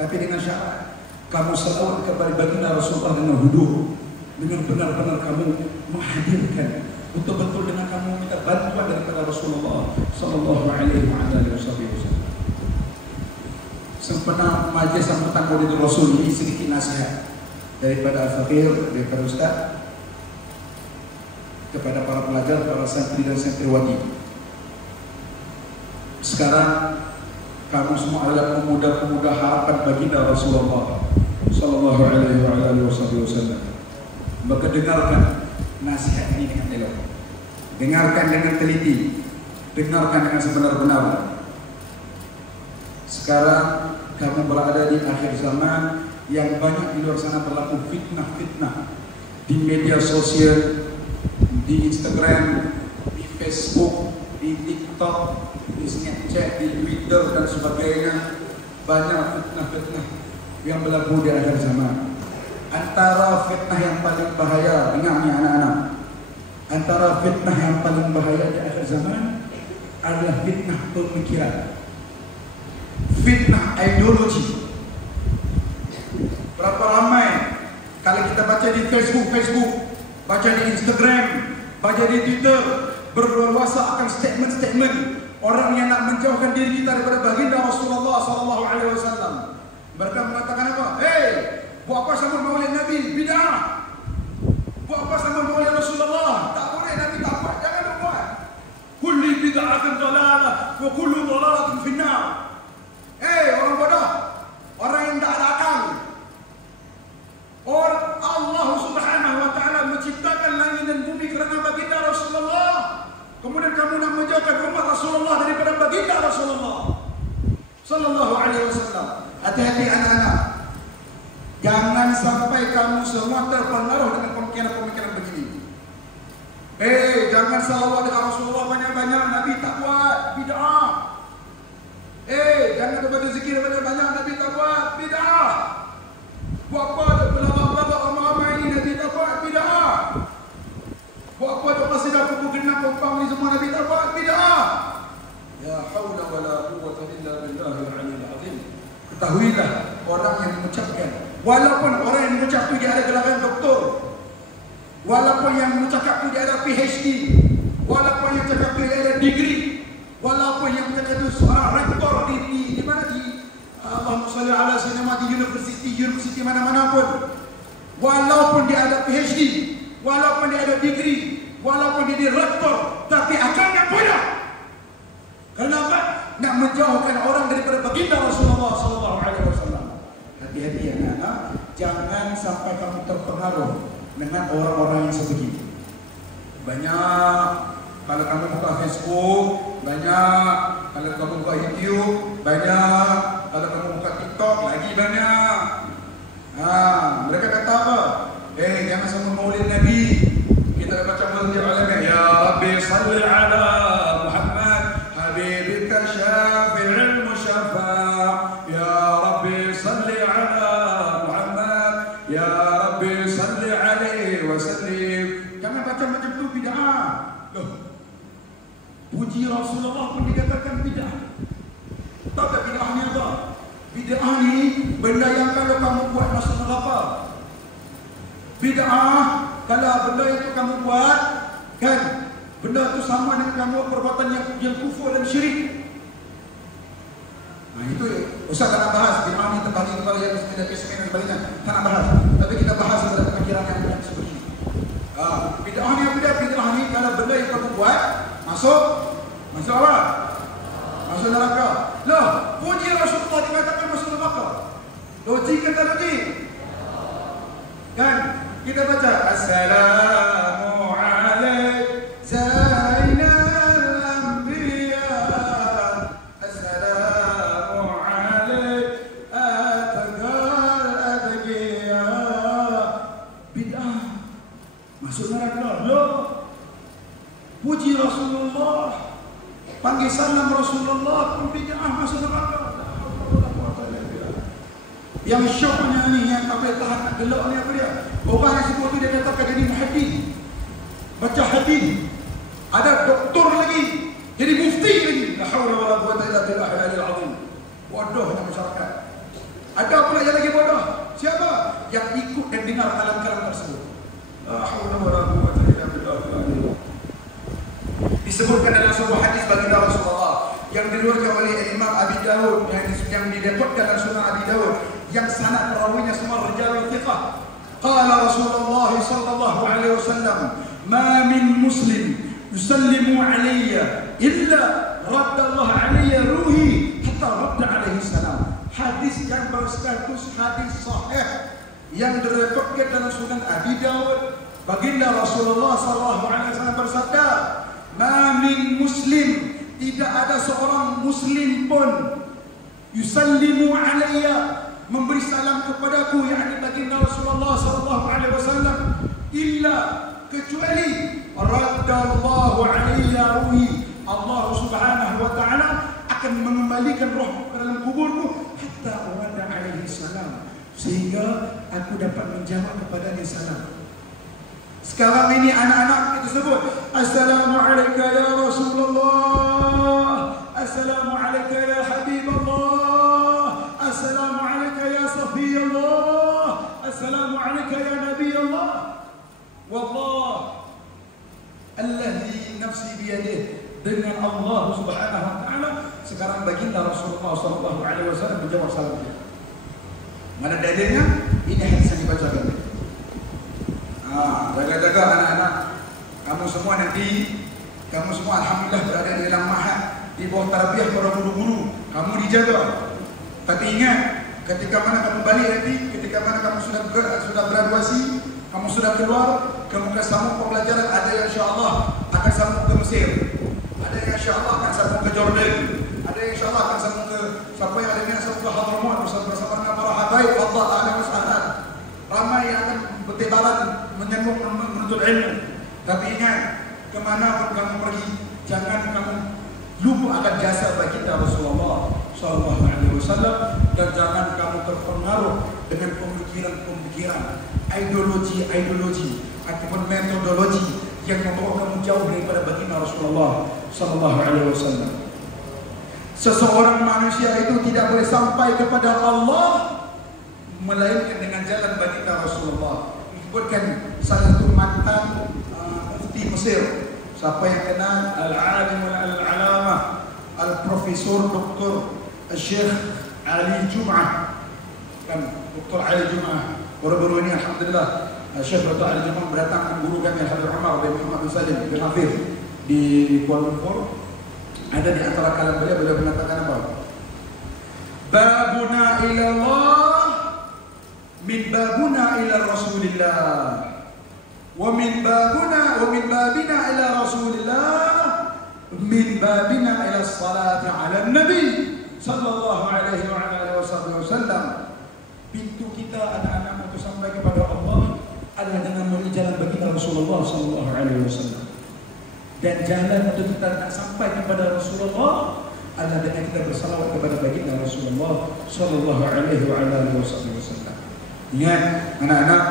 Tapi dengan syarat kamu salawat kepada baginda Rasulullah dengan hudud, dengan benar-benar kamu menghadirkan, betul-betul dengan kamu minta bantuan daripada Rasulullah sallallahu alaihi wasallam. Sempena majlis sambutan Maulid Rasul ini sedikit nasihat daripada Al-Faqir, daripada Ustaz kepada para pelajar, para santri dan santriwati. Sekarang kamu semua adalah pemuda-pemuda harapan baginda Rasulullah sallallahu alaihi wasallam. Maka dengarkan nasihat ini dengan elok, dengarkan dengan teliti, dengarkan dengan sebenar-benar. Sekarang kamu berada di akhir zaman yang banyak di luar sana berlaku fitnah-fitnah di media sosial, di Instagram, di Facebook, di TikTok, di Snapchat, di Twitter dan sebagainya. Banyak fitnah-fitnah yang berlaku di akhir zaman. Antara fitnah yang paling bahaya, dengarnya anak-anak, antara fitnah yang paling bahaya di akhir zaman adalah fitnah pemikiran, fitnah ideologi. Berapa ramai kalau kita baca di Facebook, baca di Instagram, baca di Twitter, berluasa akan statement-statement orang yang nak menjauhkan diri kita daripada baginda Rasulullah SAW. Mereka mengatakan apa? Hey, buat apa sambut maulid Nabi? Bid'ah. Buat apa sambut maulid Rasulullah? Tak boleh, Nabi tak buat, jangan buat. Kulli bid'atin dalalah wa kullu dalalatin finnar. Hey, orang bodoh, orang yang tak ada akal. Allah Subhanahu wa taala menciptakan langit dan bumi kerana baginda Rasulullah. Kemudian kamu nak menjauhkan umat Rasulullah daripada baginda Rasulullah sallallahu alaihi wasallam. Hati-hati anak-anak. Jangan sampai kamu semua terpengaruh dengan pemikiran-pemikiran begini. Jangan salawat dengan Rasulullah banyak-banyak, Nabi tak buat, bid'ah. Jangan berbaca zikir banyak-banyak, Nabi tak buat, bid'ah. Buat apa ada pelawak-pelawak ramai-ramai ini, Nabi tak buat, bid'ah. Buat apa ada qasidah kubu genap kompang ni semua, Nabi tak buat, bid'ah. Ya haula wala quwwata illa billahil aliyyil azim. Ketahuilah orang yang mengucapkan, walaupun orang yang mengucap itu dia ada gelar doktor, walaupun yang mengucap itu dia ada PhD, walaupun yang cakap itu dia ada degree, walaupun yang cakap itu seorang rektor di mana di Allahumma salli ala sayyidina di university mana-mana pun, walaupun dia ada PhD, walaupun dia ada degree, walaupun dia di rektor, tapi akalnya bodoh. Kenapa? Nak menjauhkan orang daripada baginda Rasulullah SAW. Hati-hati ya anak, jangan sampai kamu terpengaruh dengan orang-orang yang sebegini. Banyak kalau kamu buka Facebook, banyak kalau kamu buka YouTube, banyak kalau kamu buka TikTok, lagi banyak. Mereka kata apa? Jangan sama maulid Nabi. Kita baca maulid ulama. Ya Rabbi salli ala Muhammad habibika syafi'il musyafa'. Ya Rabbi salli ala Muhammad. Ya Rabbi salli alaihi wa sallim. Jangan baca macam tu, bid'ah. Loh, puji Rasulullah pun dikatakan bid'ah. Tahu tak bid'ah ni apa? Bid'ah ni benda yang kalau kamu buat masa neraka. Bid'ah kalau benda itu kamu buat, kan, benda itu sama dengan kamu perbuatan yang kufur dan syirik. Itu Ustaz tak nak bahas. Bid'ah ni terbagi kepada yang tidak kesmen dan sebagainya, tak nak bahas. Tapi kita bahas tentang pemikiran yang seperti ini. Bid'ah ni apa dia? Bid'ah ni kalau benda yang kamu buat masuk apa? Masuk neraka. Loh, puji Rasulullah dikatakan masuk neraka. Logik kata logik. Kan? Kita baca Assalamu alaik Zainal Anbiya. Assalamu alaik Ataqal Adqiya. Bid'ah masuk neraka. Loh, puji Rasulullah, panggil salam Rasulullah pun bid'ah masuk neraka. Yang syoknya ni, yang tak boleh tahan nak gelak ni apa dia? Orang yang sebut tu dia katakan jadi muhaddith, baca hadis, ada doktor lagi, jadi mufti lagi. La haula wala quwwata illa billahil aliyyil azim. Bodohnya masyarakat. Ada pula yang lagi bodoh. Siapa? Yang ikut dan dengar kalam-kalam tersebut. La haula wala quwwata illa billahil azim. Disebutkan dalam sebuah hadis baginda Rasulullah yang diriwayatkan oleh Imam Abi Dawud, yang didapatkan dalam Sunan Abi Dawud, yang sanad perawinya semua rijal thiqah. Qala Rasulullah sallallahu alaihi wasallam, "Ma min muslim yusallimu alayya illa radda Allah alayya ruhi hatta radda alaihi salam." Hadis yang berstatus hadis sahih yang diriwayatkan dalam Sunan Abi Dawud, baginda Rasulullah sallallahu alaihi wasallam bersabda, "Ma min muslim," tidak ada seorang muslim pun, yusallimu alayya, memberi salam kepadaku, yakni baginda Rasulullah sallallahu alaihi wasallam, illa, kecuali raddallahu alayya ruhi, Allah Subhanahu wa taala akan mengembalikan roh ke dalam kuburku hatta radda alaihi salam, sehingga aku dapat menjawab kepadanya salam. Sekarang ini anak-anak itu sebut Assalamualaikum ya Rasulullah, Assalamualaikum ya Habibullah, Assalamualaikum ya Safiyullah, Assalamualaikum ya Nabiyullah. Wallah alladhi nafsi biyadih, dengan Allah Subhanahu wa taala. Sekarang baginda Rasulullah sallallahu alaihi wasallam menjawab salam dia. Mana dalilnya? Ini hadis yang dibacakan. Jaga-jaga anak-anak. Kamu semua nanti, kamu semua alhamdulillah berada di dalam mahad, di bawah tarbiyah para guru-guru. Kamu dijaga. Tapi ingat, ketika mana kamu balik nanti, ketika mana kamu sudah graduasi, kamu sudah keluar, kamu akan sambung pembelajaran. Ada yang insya-Allah akan sambung ke Mesir, ada yang insya-Allah akan sambung ke Jordan, ada yang insya-Allah akan sambung ke sampai ada yang sambung ke Hadramaut bersama dengan para habaib Allah Taala wasallam. Ramai yang akan bertebaran menyambung menuntut ilmu. Tapi ingat, kemana pun kamu pergi, jangan kamu lupa akan jasa baginda Rasulullah sallallahu alaihi wasallam, dan jangan kamu terpengaruh dengan pemikiran-pemikiran, ideologi ataupun metodologi yang membawa kamu jauh daripada baginda Rasulullah sallallahu alaihi wasallam. Seseorang manusia itu tidak boleh sampai kepada Allah melainkan dengan jalan baginda Rasulullah. Disebutkan salah satu mantan mufti Mesir, siapa yang kenal, al-alim wal-alamah al-profesor Dr. Syekh Ali Jum'ah, kan Dr. Ali Jum'ah. Baru-baru ini alhamdulillah Syekh Dr. Ali Jum'ah berdatangkan guru kami Habib Umar bin Muhammad bin Salim bin Hafiz di Kuala Lumpur. Ada di antara kalam beliau mengatakan apa? Babuna ila Allah min babuna ila Rasulillah, wa min babina ila Rasulillah, min babina ila salati ala Nabi sallallahu alaihi wa alihi wasallam. Pintu kita anak-anak untuk sampai kepada Allah adalah dengan melalui jalan baginda Rasulullah sallallahu alaihi wasallam. Dan jalan untuk kita nak sampai kepada Rasulullah adalah dengan kita bersalawat kepada baginda Rasulullah sallallahu alaihi wa alihi wasallam. Ingat anak-anak,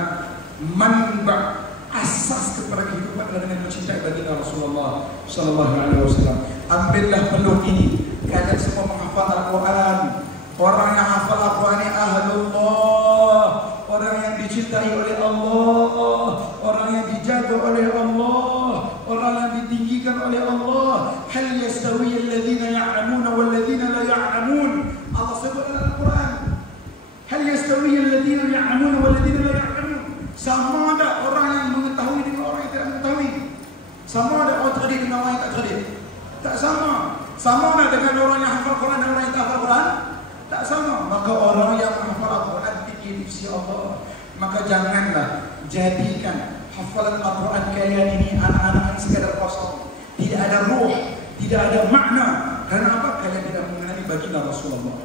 manba asas kepada kehidupan adalah dengan mencintai baginda Rasulullah sallallahu alaihi wasallam. Ambillah peluang ini. Kalian semua menghafal Al-Quran. Orang yang hafal Al-Quran ini ahlullah, orang yang dicintai oleh Allah, orang yang dijaga oleh Allah, orang yang ditinggikan oleh Allah. Hal yastawi alladhina ya'lamun wal ladhina la ya'lamun. Allah sebut dalam Al-Quran, hal yastawi alladhina ya'lamun wal ladhina la ya'lamun. Sama ada orang yang mengetahui dengan orang yang tidak mengetahui? Sama ada orang cerdik dengan orang yang tak cerdik? Tak sama. Sama ada dengan orang yang hafal Quran dan orang yang tak hafal Quran? Tak sama. Maka orang yang menghafal Al-Quran tinggi di sisi Allah. Maka janganlah jadikan hafalan Al-Quran kalian ini anak-anak ini sekadar kosong. Tidak ada ruh, tidak ada makna. Karena apa? Kalian tidak mengenali baginda Rasulullah.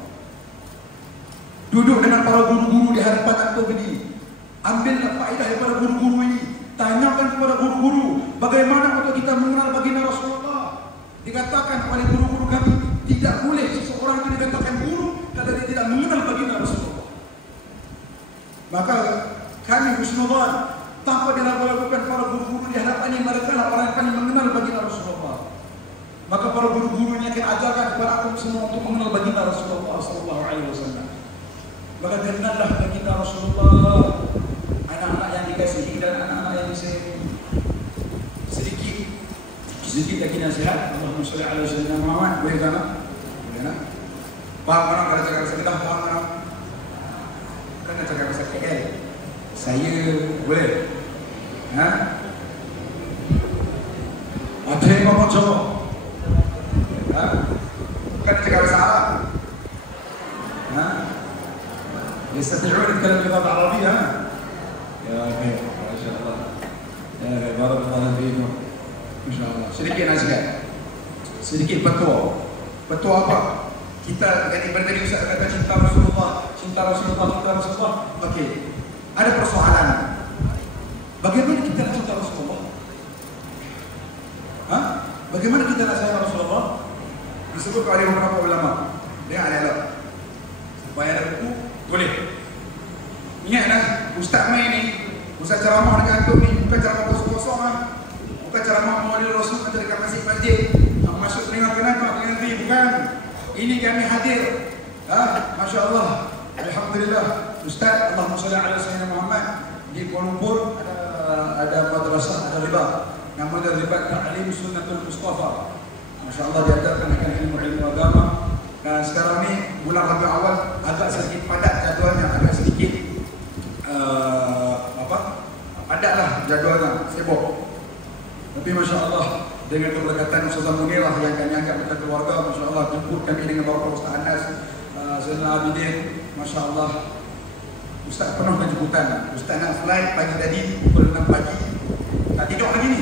Duduk dengan para guru-guru di hadapan antum ini. Ambillah faedah daripada guru-guru ini. Tanyakan kepada guru-guru bagaimana untuk kita mengenal baginda Rasulullah. Dikatakan oleh guru-guru kami, tidak boleh seseorang itu dikatakan guru kalau dia tidak mengenal baginda Rasulullah. Maka kami husnudzan tanpa dilakukan para guru-guru di hadapan ini, mereka lah orang yang paling mengenal baginda Rasulullah. Maka para guru-guru ini akan ajarkan kepada aku semua untuk mengenal baginda Rasulullah sallallahu alaihi wasallam. Maka kenallah baginda Rasulullah, anak-anak yang dikasihi dan anak-anak yang disayangi. Sedikit lagi nasihat. Allahumma sholli ala sayyidina Muhammad. Boleh sana? Boleh nak? Faham orang kalau cakap bahasa Kedah? Faham orang? Bukan nak cakap bahasa KL. Saya boleh? Ha? Ada yang ngomong Jawa? Ha? Bukan nak cakap bahasa Arab? Ha? يستطيعون الكلام باللغة العربية؟ يا خير ما شاء الله. يا خير بارك الله فيكم. InsyaAllah. Sedikit nasihat, sedikit petua. Petua apa? Kita yang berdiri Ustaz kata cinta Rasulullah, cinta Rasulullah, cinta Rasulullah. Okey. Ada persoalan. Bagaimana kita nak cinta Rasulullah? Ha? Bagaimana kita nak sayang Rasulullah? Disebut oleh beberapa ulama. Dia ada supaya ada buku boleh. Ingatlah Ustaz main ni, Ustaz ceramah dengan antum ni bukan ceramah kosong-kosong lah. Bukan ceramah Maulid Rasul macam dekat masjid-masjid. Masuk tengah nanti bukan. Ini kami hadir. Masya Allah. Alhamdulillah. Ustaz, Allahumma salli ala sayyidina Muhammad. Di Kuala Lumpur ada madrasah, ada ribat. Namanya ribat Ta'lim Sunnatul Mustafa. Masya Allah diajarkan akan ilmu agama. Dan sekarang ni bulan Rabiul Awal agak sedikit padat jadualnya, agak sedikit padatlah jadualnya, sibuk. Tapi Masya Allah dengan keberkatan Ustazah Munirah yang kami anggap macam keluarga, Masya Allah jemput kami dengan Bapak Ustaz Anas Zainal Abidin. Masya Allah Ustaz penuh kejemputan. Ustaz nak flight pagi tadi pukul 6 pagi. Tak tidur lagi ni,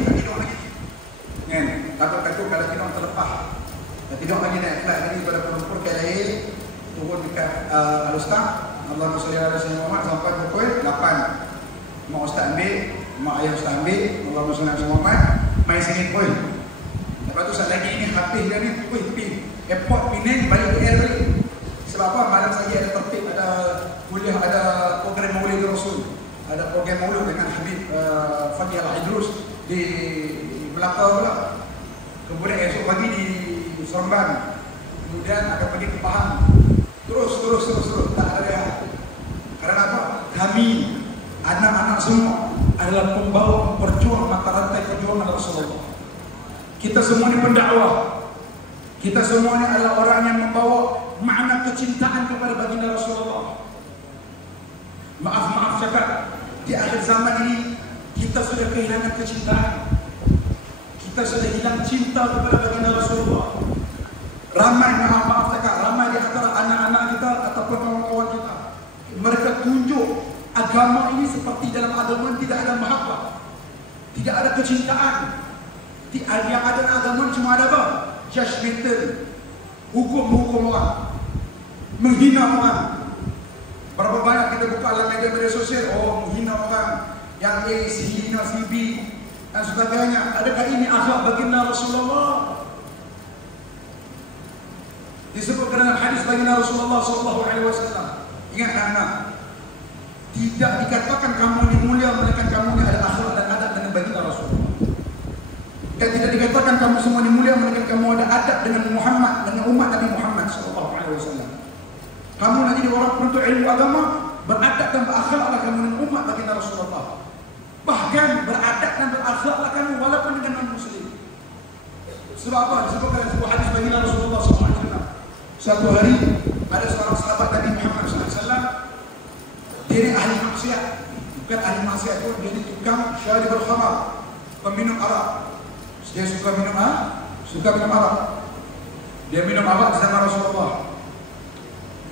kan? Takut-takut kalau kita terlepas. Tak tidur lagi naik flight tadi pada Kuala Lumpur KLIA, turun dekat Al-Ustaz Allahumma salli ala sayyidina Muhammad sampai pukul 8. Mak Ustaz ambil, mak ayah Ustaz ambil, Allahumma salli ala sayyidina Muhammad, main sini pun. Lepas tu saat lagi ini habis dia ni pergi airport Penang balik ke air balik. Sebab apa? Malam saja ada tertib, ada kuliah, ada program Maulid Rasul, ada program Maulid dengan Habib Fadil Al-Idrus di Melaka pula. Kemudian esok pagi di Seremban. Kemudian akan pergi ke Pahang. Terus tak ada rehat. Karena apa? Kami anak-anak semua adalah pembawa perjuang mata rantai perjuangan Rasulullah. Kita semua ni pendakwah. Kita semua ni adalah orang yang membawa makna kecintaan kepada baginda Rasulullah. Maaf cakap, di akhir zaman ini kita sudah kehilangan kecintaan. Kita sudah hilang cinta kepada baginda Rasulullah. Ramai, maaf cakap, ramai di antara anak-anak kita ataupun kawan-kawan kita, mereka tunjuk agama ini seperti dalam agama tidak ada mahabbah, tidak ada kecintaan. Yang ada dalam agama cuma ada apa? Judgmental, hukum orang, menghina orang. Berapa banyak kita buka dalam media sosial, menghina orang, yang A, si hina, si B dan sebagainya. Adakah ini akhlak baginda Rasulullah? Disebutkan dalam hadis baginda Rasulullah SAW. Ingat anak, tidak dikatakan kamu ini mulia, melainkan kamu ini ada akhlak dan adab dengan baginda Rasulullah. Dan tidak dikatakan kamu semua ini mulia, melainkan kamu ada adab dengan Muhammad, dengan umat Nabi Muhammad SAW. Kamu nanti di orang penuntut ilmu agama, beradab dan berakhlaklah kamu dengan umat baginda Rasulullah. Bahkan beradab dan berakhlaklah kamu walaupun dengan non-muslim. Sebab apa? Disebutkan dalam sebuah hadis baginda Rasulullah SAW. Suatu hari ada seorang sahabat Nabi Muhammad SAW. Dia ni ahli maksiat. Bukan ahli maksiat pun, dia ni tukang syaribul khamar, peminum arak. Dia suka minum arak. Dia minum arak zaman Rasulullah.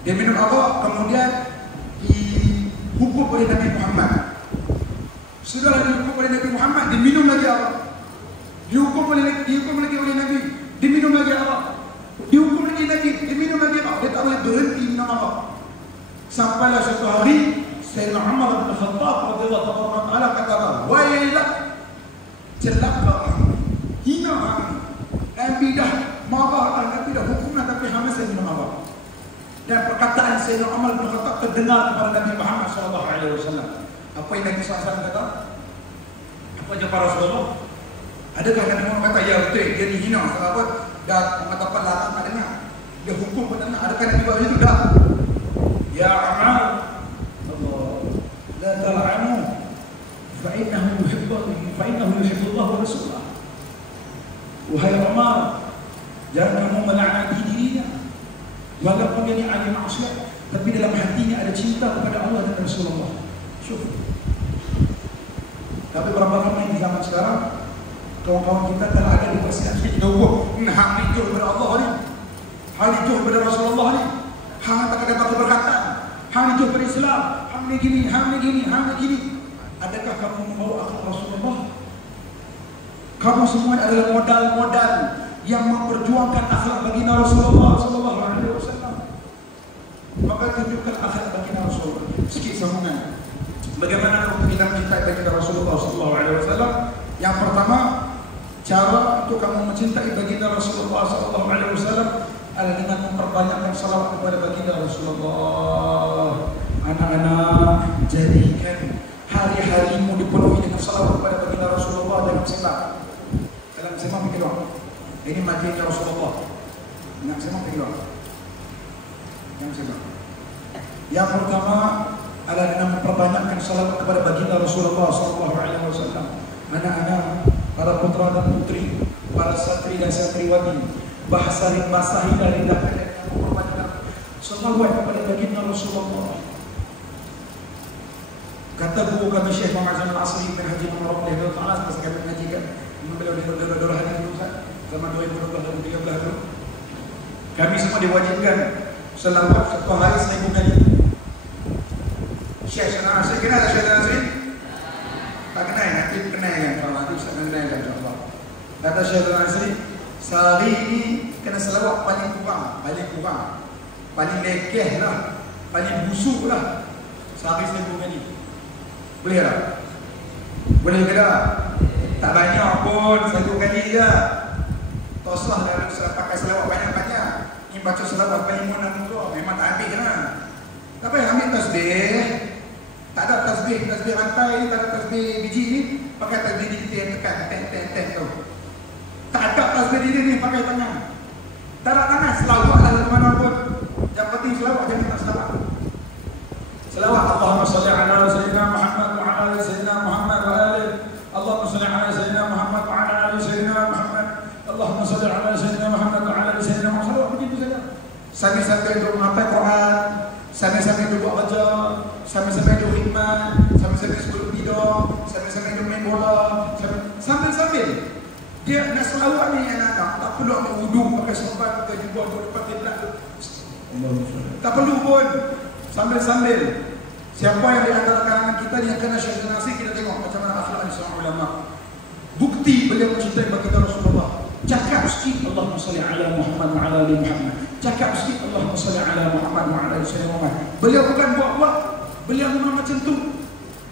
Dia minum arak, kemudian dihukum oleh Nabi Muhammad. Sudahlah dihukum oleh Nabi Muhammad, diminum lagi arak. Dihukum lagi oleh Nabi, diminum lagi arak. Dihukum lagi Nabi, diminum lagi arak. Dia tak boleh berhenti minum arak. Sampailah suatu hari Sayyidina Umar bin Khattab radhiyallahu ta'ala kata, "Wailah, celaka, hina, Nabi dah marah, Nabi dah hukumlah, tapi hama saya minum arak." Dan perkataan Sayyidina Umar bin Khattab terdengar kepada Nabi Muhammad SAW. Apa yang Nabi SAW kata? Apa jawab Rasulullah? Adakah Nabi Muhammad kata, ya betul, dia dihina, apa? Dah mengatakan larang tak dengar, dia hukum pun tak dengar. Adakah Nabi buat itu? Tak. Ya Umar, la tal'anu fa'innahu yuhibbullah wa Rasulullah. Wahai Umar, jangan kamu melaknati dirinya. Walaupun dia ni ahli maksiat, tapi dalam hatinya ada cinta kepada Allah dan Rasulullah. Syuf. Tapi berapa ramai di zaman sekarang kawan-kawan kita telah ada di persidangan kita hang ni jauh kepada Allah ni, hang ni jauh kepada Rasulullah ni, hang tak ada keberkatan, hang ni jauh kepada Islam, hang ni gini. Adakah kamu membawa akhlak Rasulullah? Kamu semua adalah modal-modal yang memperjuangkan akhlak baginda Rasulullah SAW. Maka tunjukkan akhlak baginda Rasulullah. Sikit sambungan. Bagaimana untuk kita mencintai baginda Rasulullah SAW? Yang pertama, cara untuk kamu mencintai baginda Rasulullah SAW adalah dengan memperbanyakkan salawat kepada baginda Rasulullah. Anak-anak, jadikan hal hari-harimu dipenuhi dengan salawat kepada baginda Rasulullah dalam sembah. Dalam sembah pergi doa. Ini majlisnya Rasulullah. Nak sembah pergi doa. Yang sembah. Yang pertama adalah dengan memperbanyakkan salawat kepada baginda Rasulullah SAW. Anak-anak, para putra dan putri, para satri dan satriwati, basahi dan ridahkan yang memperbanyakkan salawat kepada baginda Rasulullah. Kata guru kami Syekh Muhammad Zainal Asri bin Haji Muhammad Rahimahullah Ta'ala semasa kami mengajikan beliau di Darul Hadis dulu zaman 2012 dan 2013 dulu. Kami semua diwajibkan selawat satu hari 1000 kali. Syekh Zainal Asri kenal tak Syekh Zainal Asri? Tak kenal, nanti kenal kan insyaAllah. Nanti bisa kenal kan insyaAllah. Kata Syekh Zainal Asri, sehari ini kena selawat paling kurang, paling lekeh lah, paling busuk lah, sehari 1000 kali. Boleh tak? Boleh ke tak? Tak banyak pun, 1 kali je. Toslah dah pakai selawat banyak-banyak. Ni baca selawat paling monang tu, memang tak ambil lah. Tak payah ambil tasbih. Tak ada tasbih rantai, tak ada tasbih biji ni. Pakai tasbih di yang tekan, ten tu. Tak ada tasbih ni, pakai tangan. Tak ada tangan, selawat dalam mana pun. Yang penting selawat, jangan tak selawat. Selawat Allahumma salli ala Sayyidina Muhammad wa ala Sayyidina Muhammad wa ala Allahumma salli ala Sayyidina Muhammad wa ala ali Sayyidina Muhammad Allahumma salli ala Sayyidina Muhammad wa ala ali Sayyidina Muhammad. Selawat begitu saja. Sambil-sambil duduk menghafal Quran, sambil-sambil duduk baca, sambil-sambil duduk khidmat, sambil-sambil sebelum tidur, sambil-sambil duduk main bola, sambil-sambil dia nak selawat ni anak-anak. Tak perlu ambil wudu pakai serban ke jubah ke depan kiblat. Tak perlu pun. Sambil-sambil siapa yang di antara kalangan kita yang kena Syekh Zainal Asri, kita tengok macam mana akhlak seorang ulama. Bukti beliau mencintai baginda Rasulullah. Cakap sikit Allahumma salli ala Muhammad wa ala ali Muhammad. Cakap sikit Allahumma salli ala Muhammad wa ala ali Muhammad. Beliau bukan buat-buat. Beliau memang macam tu.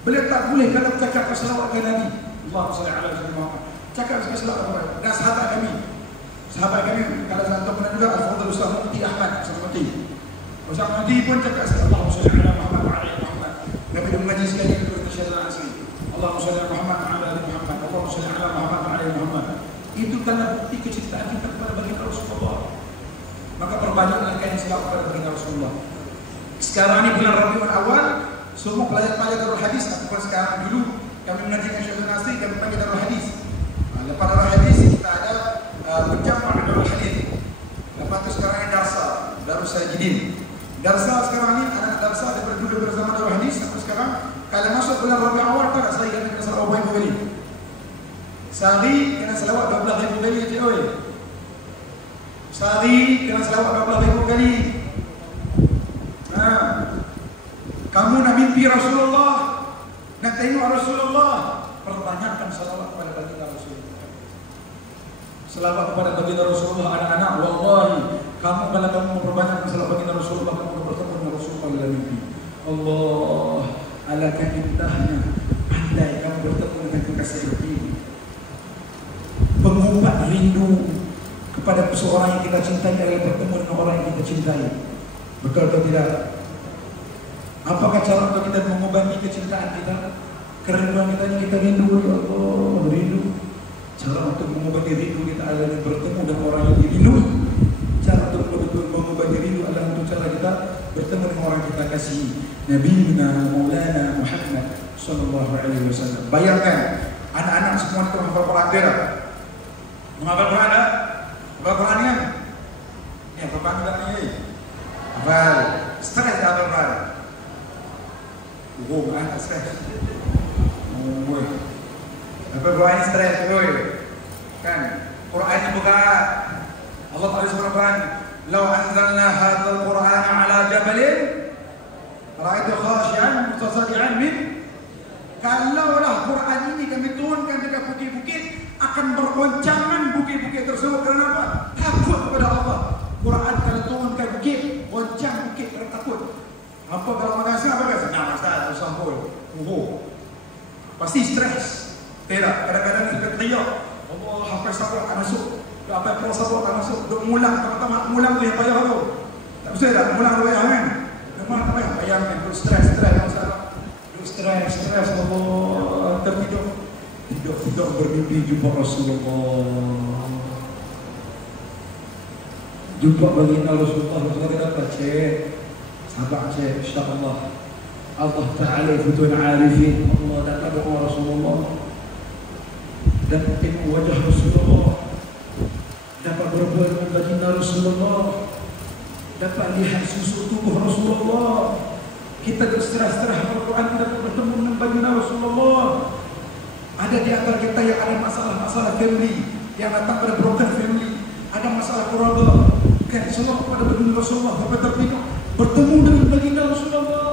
Beliau tak boleh kalau cakap selawat ke Nabi. Allahumma salli ala Muhammad. Cakap sikit selawat kepada dan sahabat kami. Sahabat kami kalau satu pernah juga Al-Fadhil Ustaz Mufti Ahmad seperti Ustaz Mufti pun cakap Allahumma salli ala Muhammad wa ala Muhammad. Nabi dia mengaji sekali kepada Syekh Zainal Asri. Allahumma salli ala Muhammad wa ala ali Muhammad. Allahumma salli ala Muhammad wa ala Muhammad. Itu karena bukti kecintaan kita kepada baginda Rasulullah. Maka perbanyaklah kalian selawat kepada baginda Rasulullah. Sekarang ni bulan Rabiul Awal, semua pelajar-pelajar Darul Hadis ataupun sekarang dulu kami mengajikan Syekh Zainal Asri, kami panggil Darul Hadis. Lepas Darul Hadis kita ada berjamaah Darul Hadis. Lepas tu sekarang ni Darus Sajidin. Darsa sekarang ni anak darsa daripada dulu bersama Darul Hadis sampai sekarang. Kalau masuk bulan Rabiul Awal tak ada sehari kena selawat 2000 kali. Sehari kena selawat 12,000 kali je oi. Sehari kena selawat 12,000 kali. Kamu nak mimpi Rasulullah, nak tengok Rasulullah, perbanyakkan selawat kepada baginda Rasulullah. Selawat kepada baginda Rasulullah anak-anak, wallahi kamu kalau kamu memperbanyakkan selawat baginda Rasulullah, kamu akan bertemu dengan Rasulullah dalam mimpi. Allah, alangkah indahnya andai kamu bertemu dengan kekasih ini. Pengubat rindu kepada seorang yang kita cintai adalah bertemu dengan orang yang kita cintai. Betul atau tidak? Apakah cara untuk kita mengobati kecintaan kita? Kerinduan kita ini kita rindu, ya Allah, rindu. Cara untuk mengobati rindu kita adalah bertemu dengan orang yang dirindu. Cara untuk betul-betul mengobati rindu adalah untuk cara kita bertemu dengan orang yang kita kasihi. Nabi Maulana Muhammad sallallahu alaihi wasallam. Bayangkan anak-anak semua itu menghafal Quran dia. Menghafal Quran tak? Hafal Quran kan? Ni hafal Quran tak ni? Hafal. Stres tak hafal Quran? Tak stres. Hafal Quran ni stres. Kan? Quran ni bukan. Allah Ta'ala sebut Quran. Lau anzalna hadzal Quran ala jabalin ra'aitu khashi'an mutasadi'an min. Kalaulah Quran ini kami turunkan dekat bukit-bukit, akan bergoncangan bukit-bukit tersebut. Kerana apa? Takut kepada Allah. Quran kalau turunkan bukit, goncang bukit kerana takut. Apa kalau madrasah apa guys? Nah, madrasah susah pun. Pasti stres. Tidak, kadang-kadang kita teriak, Allah, hafal sabar akan masuk. Apa pro sabar akan masuk. Duk mulang, pertama mulang tu yang payah tu. Tak betul tak? Mulang tu payah kan? Memang tak payah. Bayangkan tu stres masalah. stres Allah, tidak bermimpi jumpa Rasulullah. Jumpa baginda Rasulullah, Rasulullah kata cek, sabar cek, insyaAllah Allah Ta'ala futun arifin, Allah dapat doa Rasulullah, dapat tengok wajah Rasulullah, dapat berbuat dengan baginda Rasulullah, dapat lihat susu tubuh Rasulullah. Kita berserah-serah Al-Quran, kita bertemu dengan baginda Rasulullah. Ada di antara kita yang ada masalah-masalah family, yang datang pada broken family, ada masalah keluarga, kan selalu pada baginda Rasulullah, dapat tertengok bertemu dengan baginda Rasulullah,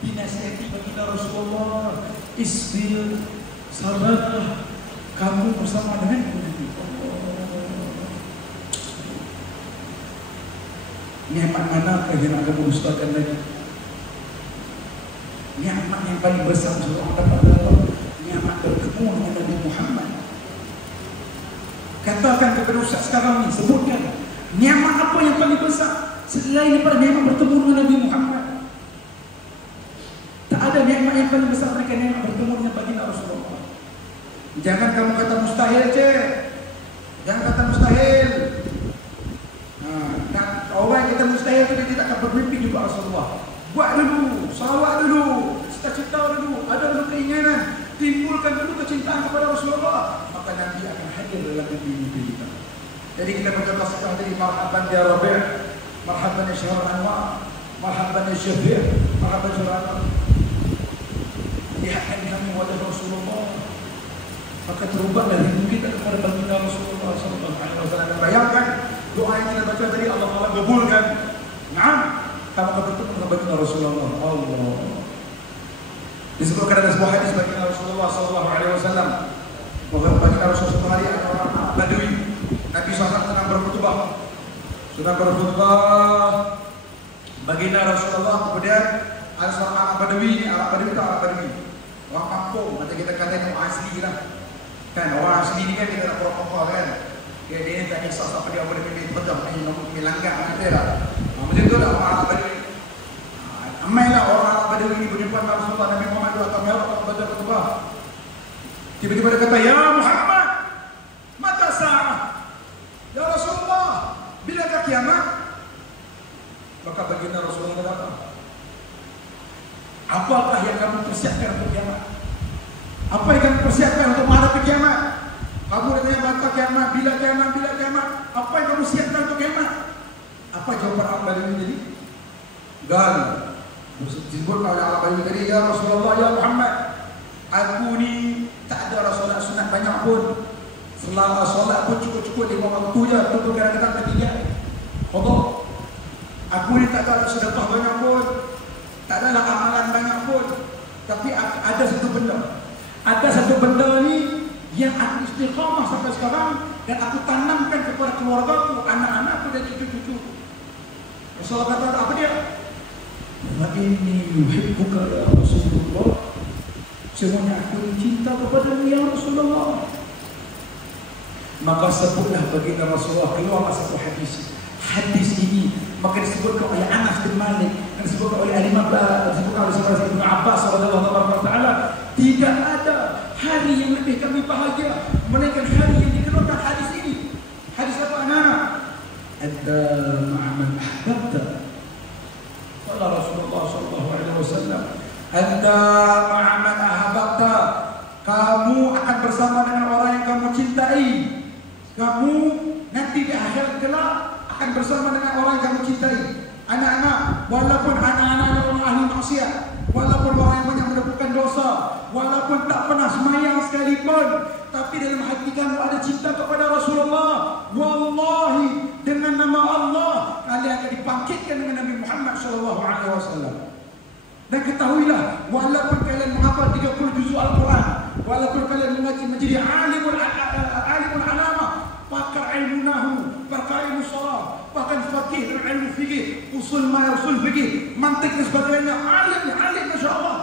dinasihati baginda Rasulullah, isbil, sabarlah, kamu bersama dengan nikmat manakah yang akan mendustakan lagi? Nikmat yang paling besar seorang dapat dapat nikmat bertemu dengan Nabi Muhammad. Katakan kepada Ustaz sekarang ni, sebutkan nikmat apa yang paling besar selain daripada nikmat bertemu dengan Nabi Muhammad. Tak ada nikmat yang paling besar mereka nikmat bertemu dengan baginda Rasulullah. Jangan kamu kata mustahil cik, jangan kata mustahil. Orang yang kata mustahil itu dia tidak akan bermimpi juga Rasulullah. Buat dulu, sawak dulu, cita-cita dulu, ada dulu keinginan, timbulkan dulu kecintaan kepada Rasulullah, maka Nabi akan hadir dalam mimpi kita. Jadi kita berdoa sekarang tadi, marhaban ya Rabi', marhaban ya Syahrul Anwar, marhaban ya Syafi', marhaban ya Anwar. Lihatkan kami wajah Rasulullah, maka terubahlah rindu kita kepada baginda Rasulullah SAW. Bayangkan doa yang kita baca tadi, Allah Ta'ala kabulkan. Naam, kamu akan bertemu dengan baginda Rasulullah. Allah. Disebutkan ada sebuah hadis baginda Rasulullah SAW. Bahwa baginda Rasulullah hari ada orang Badui. Nabi SAW sedang berkhutbah. Baginda Rasulullah, kemudian ada seorang Arab Badui. Arab Badui itu Arab Badui, orang kampung, macam kita katakan orang asli lah. Kan orang asli ni kan kita nak pura-pura kan. Dia ni tak kisah siapa dia boleh pilih pedah ni langgar kan dia lah. Macam tu lah orang Arab Badui. Amailah orang Arab Badui ni berjumpa dengan Rasulullah Nabi Muhammad atau merah atau baca khutbah. Tiba-tiba dia kata, "Ya Muhammad, mata sa'ah?" Ya Rasulullah, bilakah kiamat? Maka baginda Rasulullah kata, apakah yang kamu persiapkan untuk kiamat? Apa yang kamu persiapkan untuk menghadapi kiamat? Kamu datanya mata kiamat, bila kiamat, bila kiamat. Apa yang kamu siapkan untuk kiamat? Apa jawaban Arab Badui tadi? Dan disebut oleh Arab Badui tadi, "Ya Rasulullah, ya Muhammad, aku ni tak ada solat sunat banyak pun. Selama solat pun cukup-cukup 5 waktu je, tunggu kadang-kadang ketiga. Qadha. Aku ni tak ada sedekah banyak pun, tak ada amalan banyak pun. Tapi ada satu benda. Ada satu benda ni yang aku istiqamah sampai sekarang dan aku tanamkan kepada keluargaku, anak-anakku dan cucu-cucu." Rasulullah kata, apa dia? "Wa inni yuhibbuka ya Rasulullah." Semuanya aku cinta kepadamu ya Rasulullah. Maka sebutlah baginda Rasulullah, keluarlah satu hadis. Hadis ini maka disebutkan oleh Anas bin Malik, dan disebutkan oleh Imam disebutkan oleh sahabat Ibnu Abbas radhiyallahu taala, tidak ada hari yang lebih kami bahagia melainkan hari yang dikeluarkan hadis ini. Hadis apa anak? Anta ma'aman ahbabta. Qala Rasulullah sallallahu alaihi wasallam, anta ma'aman ahbabta. Kamu akan bersama dengan orang yang kamu cintai. Kamu nanti di akhirat kelak akan bersama dengan orang yang kamu cintai. Anak-anak, walaupun anak-anak orang ahli maksiat, walaupun orang yang banyak melakukan dosa, walaupun tak pernah semayang sekalipun, tapi dalam hati kamu ada cinta kepada Rasulullah, wallahi dengan nama Allah kalian akan dibangkitkan dengan Nabi Muhammad SAW. Dan ketahuilah, walaupun kalian menghafal 30 juzuk Al-Quran, walaupun kalian menjadi alimul alamah, pakar ilmu nahu, pakar ilmu salah, bahkan fakih dan ilmu fikih, usul usul fikih, mantik dan sebagainya, alim Masya Allah.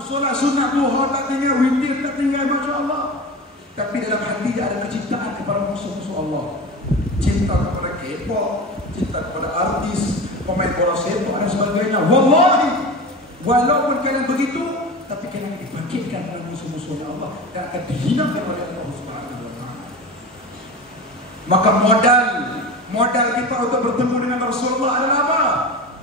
Solat sunat duha tak tinggal, witir tak tinggal, Masya Allah. Tapi dalam hati dia ada kecintaan kepada musuh-musuh Allah. Cinta kepada K-pop, cinta kepada artis, pemain bola sepak dan sebagainya. Wallahi, walaupun kalian begitu, tapi dibangkitkan oleh musuh-musuhnya Allah dan akan dihinakan oleh Allah Subhanahu wa taala. Maka modal kita untuk bertemu dengan Rasulullah adalah apa?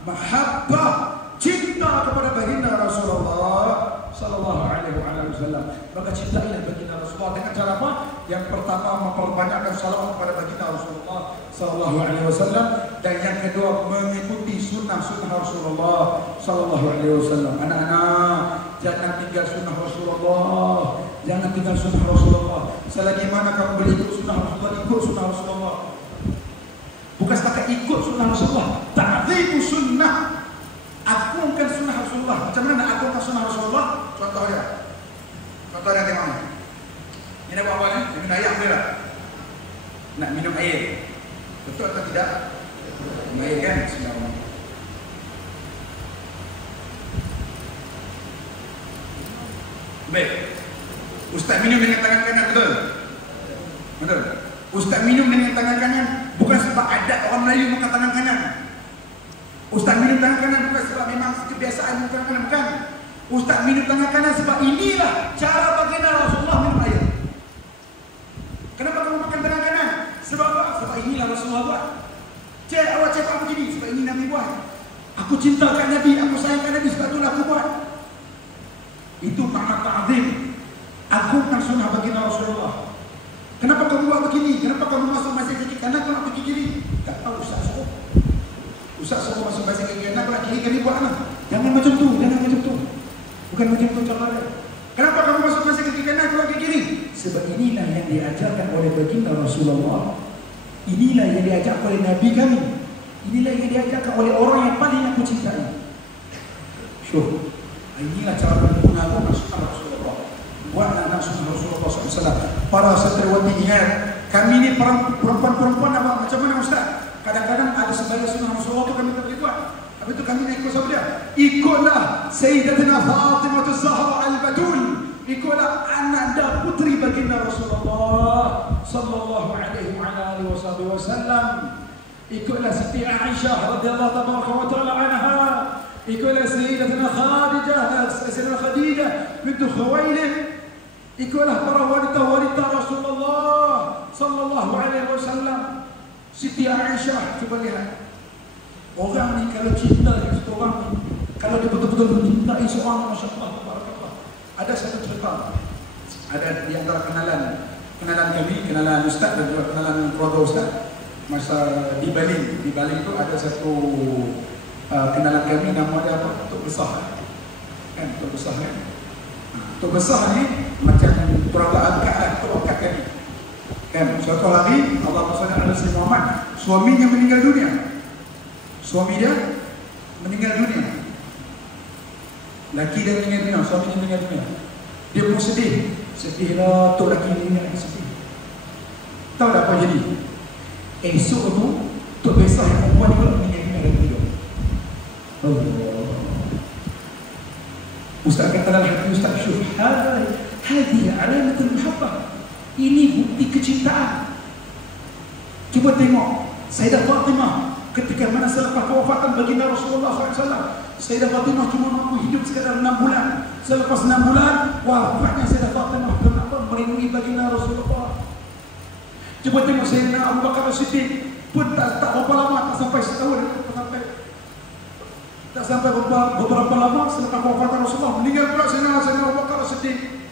Mahabbah, cinta kepada baginda Rasulullah sallallahu alaihi wasallam. Maka cintailah baginda Rasulullah dengan cara apa? Yang pertama, memperbanyakkan salawat kepada baginda Rasulullah sallallahu alaihi wasallam, dan yang kedua, mengikuti sunnah-sunnah Rasulullah sallallahu alaihi wasallam. Anak-anak, jangan tinggal sunnah Rasulullah, jangan tinggal sunnah Rasulullah. Selagi mana kamu boleh ikut sunnah Rasulullah, ikut sunnah Rasulullah. Bukan setakat ikut sunnah Rasulullah, ta'zimu sunnah, agungkan sunnah Rasulullah. Macam mana nak agungkan sunnah Rasulullah? Contoh dia tengok ni. Ini nak buat apa ni? Minum air boleh tak? Nak minum air, betul atau tidak? Minum air kan? Bismillah. Baik, Ustaz minum dengan tangan kanan, betul? Betul. Ustaz minum dengan tangan kanan bukan sebab adat orang Melayu makan tangan kanan. Ustaz minum tangan kanan bukan sebab memang kebiasaan minum tangan kanan, bukan. Ustaz minum tangan kanan sebab inilah cara baginda Rasulullah minum air. Kenapa kamu makan tangan kanan? Sebab apa? Sebab inilah Rasulullah buat. Awak cakap begini sebab ini Nabi buat. Aku cintakan Nabi, aku sayangkan Nabi, sebab itulah aku buat. Itu makna ta'zim, agungkan sunnah baginda Rasulullah. Kenapa kamu buat begini? Kenapa kamu masuk masjid kaki kanan, kau nak pergi kiri? Tak tahu, Ustaz suruh. Ustaz suruh masuk masjid kaki kanan, kau nak kiri buat apa? Jangan macam tu, jangan macam tu. Bukan macam tu cara dia. Kenapa kamu masuk masjid kaki kanan, kau nak kaki kiri? Sebab inilah yang diajarkan oleh baginda Rasulullah. Inilah yang diajarkan oleh Nabi kami. Inilah yang diajarkan oleh orang yang paling aku cintai. Syuh. Inilah cara menggunakan sunnah Rasulullah. Buat anak sunnah Rasulullah SAW. Para santriwati ingat, kami ni perempuan-perempuan apa? Macam mana Ustaz? Kadang-kadang ada sebagai sunnah Rasulullah tu kami tak boleh buat. Habis tu kami nak ikut siapa dia? Ikutlah Sayyidatina Fatimah Az-Zahra Al-Batul. Ikutlah ananda putri baginda Rasulullah sallallahu alaihi wasallam. Ikutlah Siti Aisyah radhiyallahu taala anha. Ikutlah Sayyidatina Khadijah bintu Khuwailid. Ikutlah para wanita-wanita Rasulullah sallallahu alaihi wasallam. Siti Aisyah, cuba lihat. Orang ni kalau cinta dengan satu orang ni, kalau dia betul-betul mencintai seorang, masya-Allah, tabarakallah. Ada satu cerita. Ada di antara kenalan kami, kenalan Ustaz dan juga kenalan keluarga Ustaz. Masa di Bali itu ada satu kenalan kami, nama dia apa? Tok Besar. Kan, Tok Besar kan? Tok Besar ni macam keluarga angkat lah, Tok angkat kami. Kan, suatu hari Allah SWT ada Sayyidina Muhammad, suaminya meninggal dunia. Suami dia meninggal dunia. Laki dia meninggal dunia, suaminya meninggal dunia. Dia pun sedih. Sedihlah, Tok laki meninggal, sedih. Tahu tak apa jadi? Esok tu Tok Besar yang perempuan juga meninggal dunia dalam hidup. Allah. Ustaz kata dalam hati Ustaz, syuh, hadiah alamatul muhabbah. Ini bukti kecintaan. Cuba tengok Sayyidah Fatimah ketika mana selepas kewafatan baginda Rasulullah SAW, Sayyidah Fatimah cuma mampu hidup sekitar 6 bulan. Selepas 6 bulan, wafatnya Sayyidah Fatimah. Kenapa? Melindungi baginda Rasulullah. Cuba tengok Sayyidina Abu Bakar As-Siddiq pun tak berapa lama, tak sampai setahun, tak sampai beberapa lama selepas kewafatan Rasulullah, meninggal pula Sayyidina Abu Bakar As-Siddiq.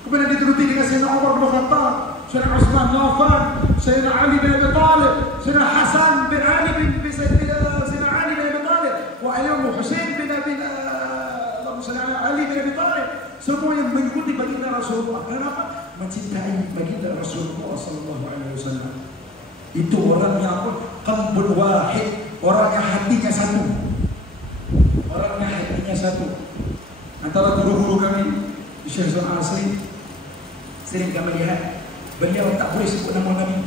Kemudian dituruti dengan Sayyidina Umar bin Khattab, Sayyidina Utsman bin Affan, Sayyidina Ali bin Abi Thalib, Sayyidina Hasan bin Ali bin Sayyidina Ali bin Abi Thalib, wa Imam Husain bin Abi Ali bin Abi Thalib. Semua yang mengikuti baginda Rasulullah. Kenapa? Mencintai baginda Rasulullah sallallahu alaihi wasallam. Itu orang yang qalbun wahid, orang yang hatinya satu. Orang yang hatinya satu. Antara guru-guru kami, Syekh Zul Asri, sering kami lihat beliau tak boleh sebut nama Nabi.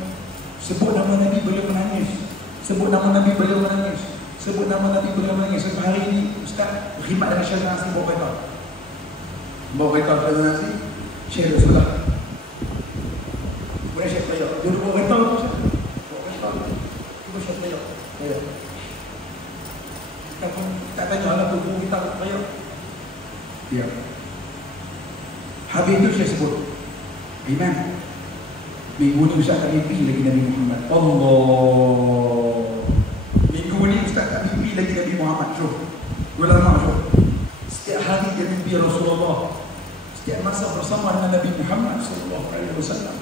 Sebut nama Nabi beliau menangis. Sebut nama Nabi beliau menangis. Sebut nama Nabi beliau menangis. Sampai hari ini Ustaz berkhidmat dengan Syekh Zul Asri bawa kereta. Bawa kereta Syekh Zul Asri, Syekh Rasulullah. Boleh Syekh Tayyib. Dia bawa kereta tu Syekh. Bawa kereta. Cuba Syekh Tayyib. Kita pun tak tanya lah tu kita Tayyib. Ya. Habis itu saya sebut, Iman, minggu ni Ustaz tak mimpi lagi Nabi Muhammad. Allah, minggu ni Ustaz tak mimpi lagi Nabi Muhammad. Syuh, ulama syuh, setiap hari dia mimpi Rasulullah, setiap masa bersama dengan Nabi Muhammad sallallahu alaihi wasallam.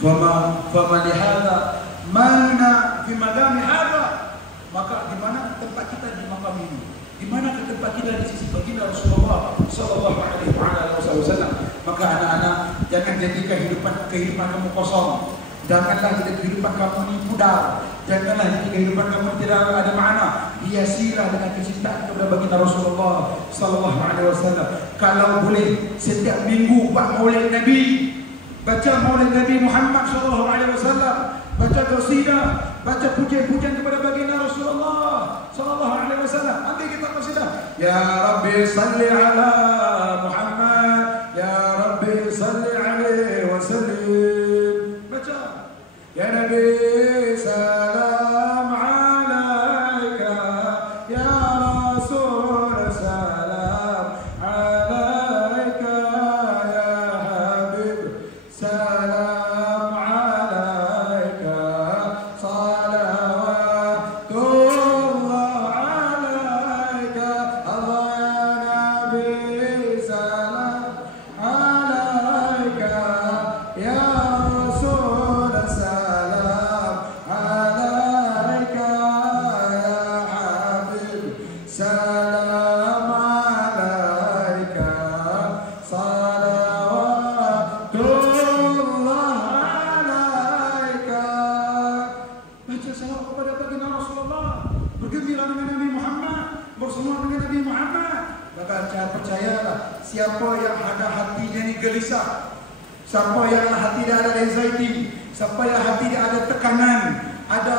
Allah, fama lihada mana fi madami hada, maka di mana tempat kita di makam ini, di mana tempat kita di sisi baginda Rasulullah sallallahu alaihi wasallam. Maka anak-anak, jangan jadikan kehidupan kamu kosong. Janganlah jadi kehidupan kamu ini pudar. Janganlah jadi kehidupan kamu tidak ada makna. Hiasilah dengan kecintaan kepada baginda Rasulullah sallallahu alaihi wasallam. Kalau boleh setiap minggu buat maulid Nabi, baca maulid Nabi Muhammad sallallahu alaihi wasallam, baca qasidah, baca pujian-pujian kepada baginda Rasulullah sallallahu alaihi wasallam. Ambil kita qasidah. Ya Rabbi salli ala Muhammad, ya Rabbi salli alaihi wasallim. Baca. Ya Nabi salam alaika, ya Rasul salam alaika, ya Habib salam alaika, salawatullah alaika, Allah ya Nabi salam alaika, ya Rasul salam alaika, ya Habib salam alaika, salawatullah alaika. Baca salawat kepada baginda Rasulullah, bergembira dengan Nabi Muhammad, bersama dengan Nabi Muhammad. Maka percayalah, siapa yang ada hatinya ini gelisah, siapa yang hati dia ada anxiety, siapa yang hati dia ada tekanan, ada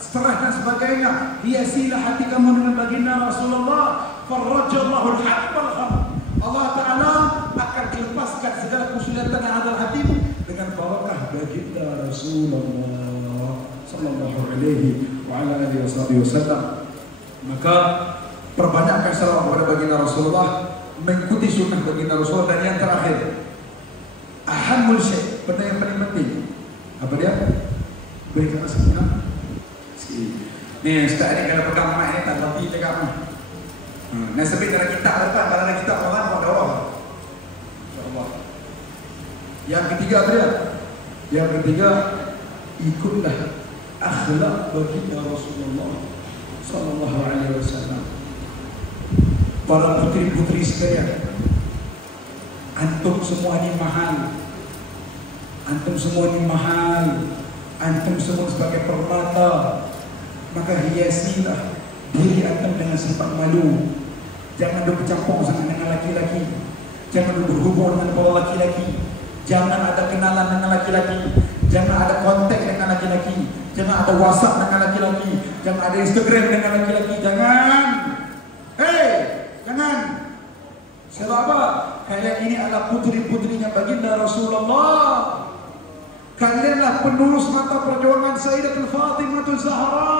stres dan sebagainya, hiasilah hati kamu dengan baginda Rasulullah. Farrajallahu al-haq wal kham. Allah Ta'ala akan melepaskan segala kesulitan yang ada hatimu dengan barakah baginda Rasulullah sallallahu alaihi wa ala alihi wasallam. Maka perbanyakkan salawat kepada baginda Rasulullah, mengikuti sunnah baginda Rasulullah. Dan yang terakhir, ahamul syai', benda yang paling penting, apa dia? Berikan semangat. Ni Ustaz ni kalau pegang mic ni tak berhenti cakap ni. Nasib dalam kitab depan, dalam kitab orang buat dakwah. Insya-Allah. Yang ketiga apa dia? Yang ketiga, ikutlah akhlak baginda Rasulullah sallallahu alaihi wasallam. Para putri-putri sekalian, antum semua ni mahal. Antum semua ni mahal. Antum semua sebagai permata. Maka hiasilah diri antum dengan sifat malu. Jangan duk bercampur sangat dengan laki-laki. Jangan duk berhubung dengan para laki-laki. Jangan ada kenalan dengan laki-laki. Jangan ada kontak dengan laki-laki. Jangan ada WhatsApp dengan laki-laki. Jangan ada Instagram dengan laki-laki. Jangan. Hei, jangan. Sebab apa? Kalian ini adalah putri-putrinya baginda Rasulullah. Kalianlah penerus mata perjuangan Sayyidatul Fatimatul Zahra.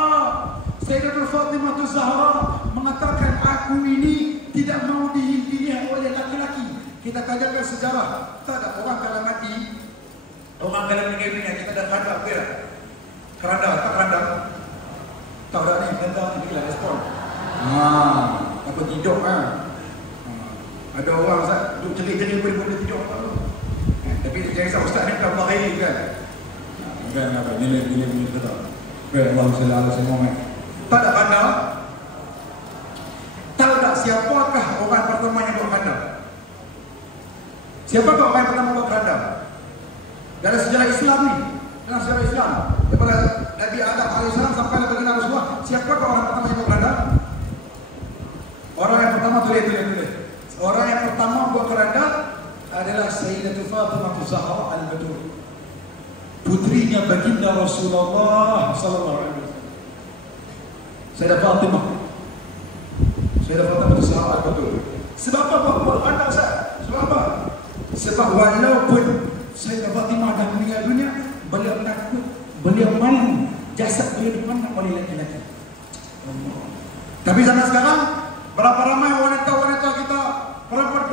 Sayyidatul Fatimatul Zahra mengatakan, aku ini tidak mau dilihat oleh laki-laki. Kita kajikan sejarah. Tak ada orang kalau mati, orang kalau meninggal dunia, kita ada keranda apa ya? Keranda, tak keranda? Tak ada ni, keranda ni bila respon. Apa tidur kan? Ada orang Ustaz duduk celik-celik boleh tidur apa? Tapi jangan risau, Ustaz ni bukan bahagia kan? Bukan apa, nilai punya kata. Allahumma salli ala sayyidina Muhammad. Tak ada kanda. Tahu tak siapakah orang pertama yang buat kanda? Siapakah orang yang pertama buat kanda? Dalam sejarah Islam ni, dalam sejarah Islam, daripada Nabi Adam AS sampai baginda Rasulullah, siapakah orang pertama yang buat kanda? Orang yang pertama tulis. Orang yang pertama buat keranda adalah Sayyidatul Fatimah Zahra Al-Batul, putrinya baginda Rasulullah sallallahu alaihi wasallam. Sayyidah Fatimah Zahra Al-Batul. Sebab apa buat keranda Ustaz? Sebab apa? Sebab walaupun Sayyidah Fatimah dah meninggal dunia, beliau takut, beliau malu jasad beliau dipandang oleh laki-laki. Tapi zaman sekarang berapa ramai wanita-wanita kita, perempuan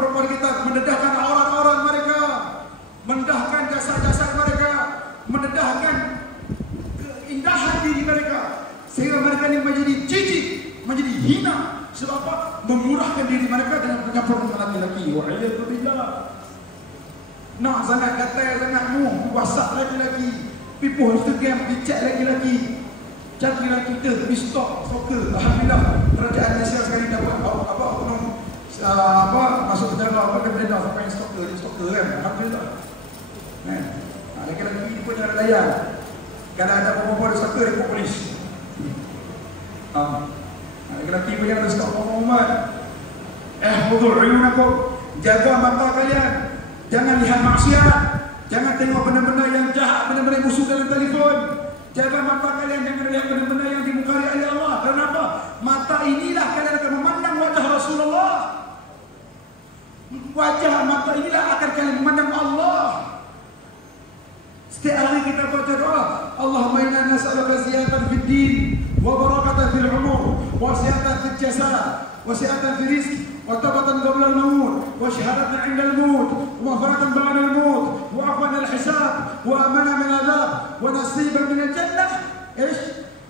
laki-laki. Wa'iyatubillah. Nak sangat gatal sangat mu, WhatsApp laki-laki, pipuh Instagram, dicat laki-laki. Carilah kita pergi stalker. Alhamdulillah kerajaan Malaysia sekarang dapat oknum masuk penjara benda sampai stalker kan. Alhamdulillah. Kan? Laki-laki ni pun jangan layan. Kalau ada apa-apa dia stalker dia polis. Laki-laki pun jangan stalker Muhammad. Hudul uyunakum, jaga mata kalian. Jangan lihat maksiat. Jangan tengok benda-benda yang jahat, benda-benda yang musuh dalam telefon. Jaga mata kalian, jangan lihat benda-benda yang dimungkari oleh Allah. Kenapa? Mata inilah kalian akan memandang wajah Rasulullah. Wajah mata inilah akan kalian memandang Allah. Setiap hari kita baca doa, Allahumma inna nas'aluka ziyadatan fid din wa barakatan fil umur wa sihatan fil jasad wa sihatan fil rizq wa tabatan qabla al-maut wa syahadatan 'inda al-maut wa maghfiratan ba'da al-maut wa 'afwan al-hisab wa amana min adab wa nasiban min al-jannah.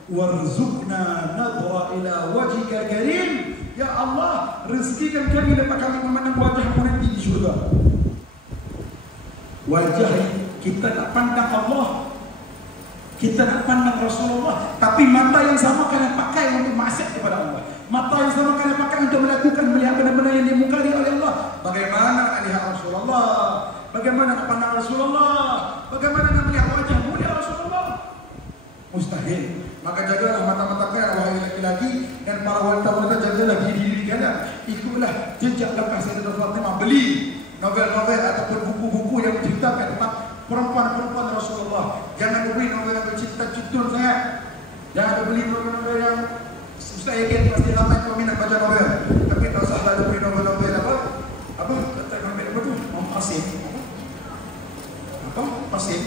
Warzuqna nadra ila wajhika karim. Ya Allah, rezekikan kami dapat kami memandang wajah-Mu nanti di syurga. Wajah kita nak pandang Allah, kita nak pandang Rasulullah, tapi mata yang sama kalian pakai untuk maksiat kepada Allah. Mata yang sama kalian pakai untuk melihat benda-benda yang dimungkari oleh Allah. Bagaimana nak lihat Rasulullah? Bagaimana nak pandang Rasulullah? Bagaimana nak melihat wajah mulia Rasulullah? Mustahil. Maka jagalah mata-mata kalian wahai laki-laki, dan para wanita-wanita jagalah diri-diri kalian. Ikutlah jejak langkah Sayyidatul Fatimah, beli novel-novel ataupun buku-buku yang menceritakan tentang perempuan-perempuan Rasulullah. Jangan beli novel yang bercerita cutun sangat. Jangan beli novel-novel yang Ustaz yakin pasti ramai kau minat baca novel, tapi tak usah lalu beli novel-novel apa kata novel apa tu? Pasif. Apa? Pasif.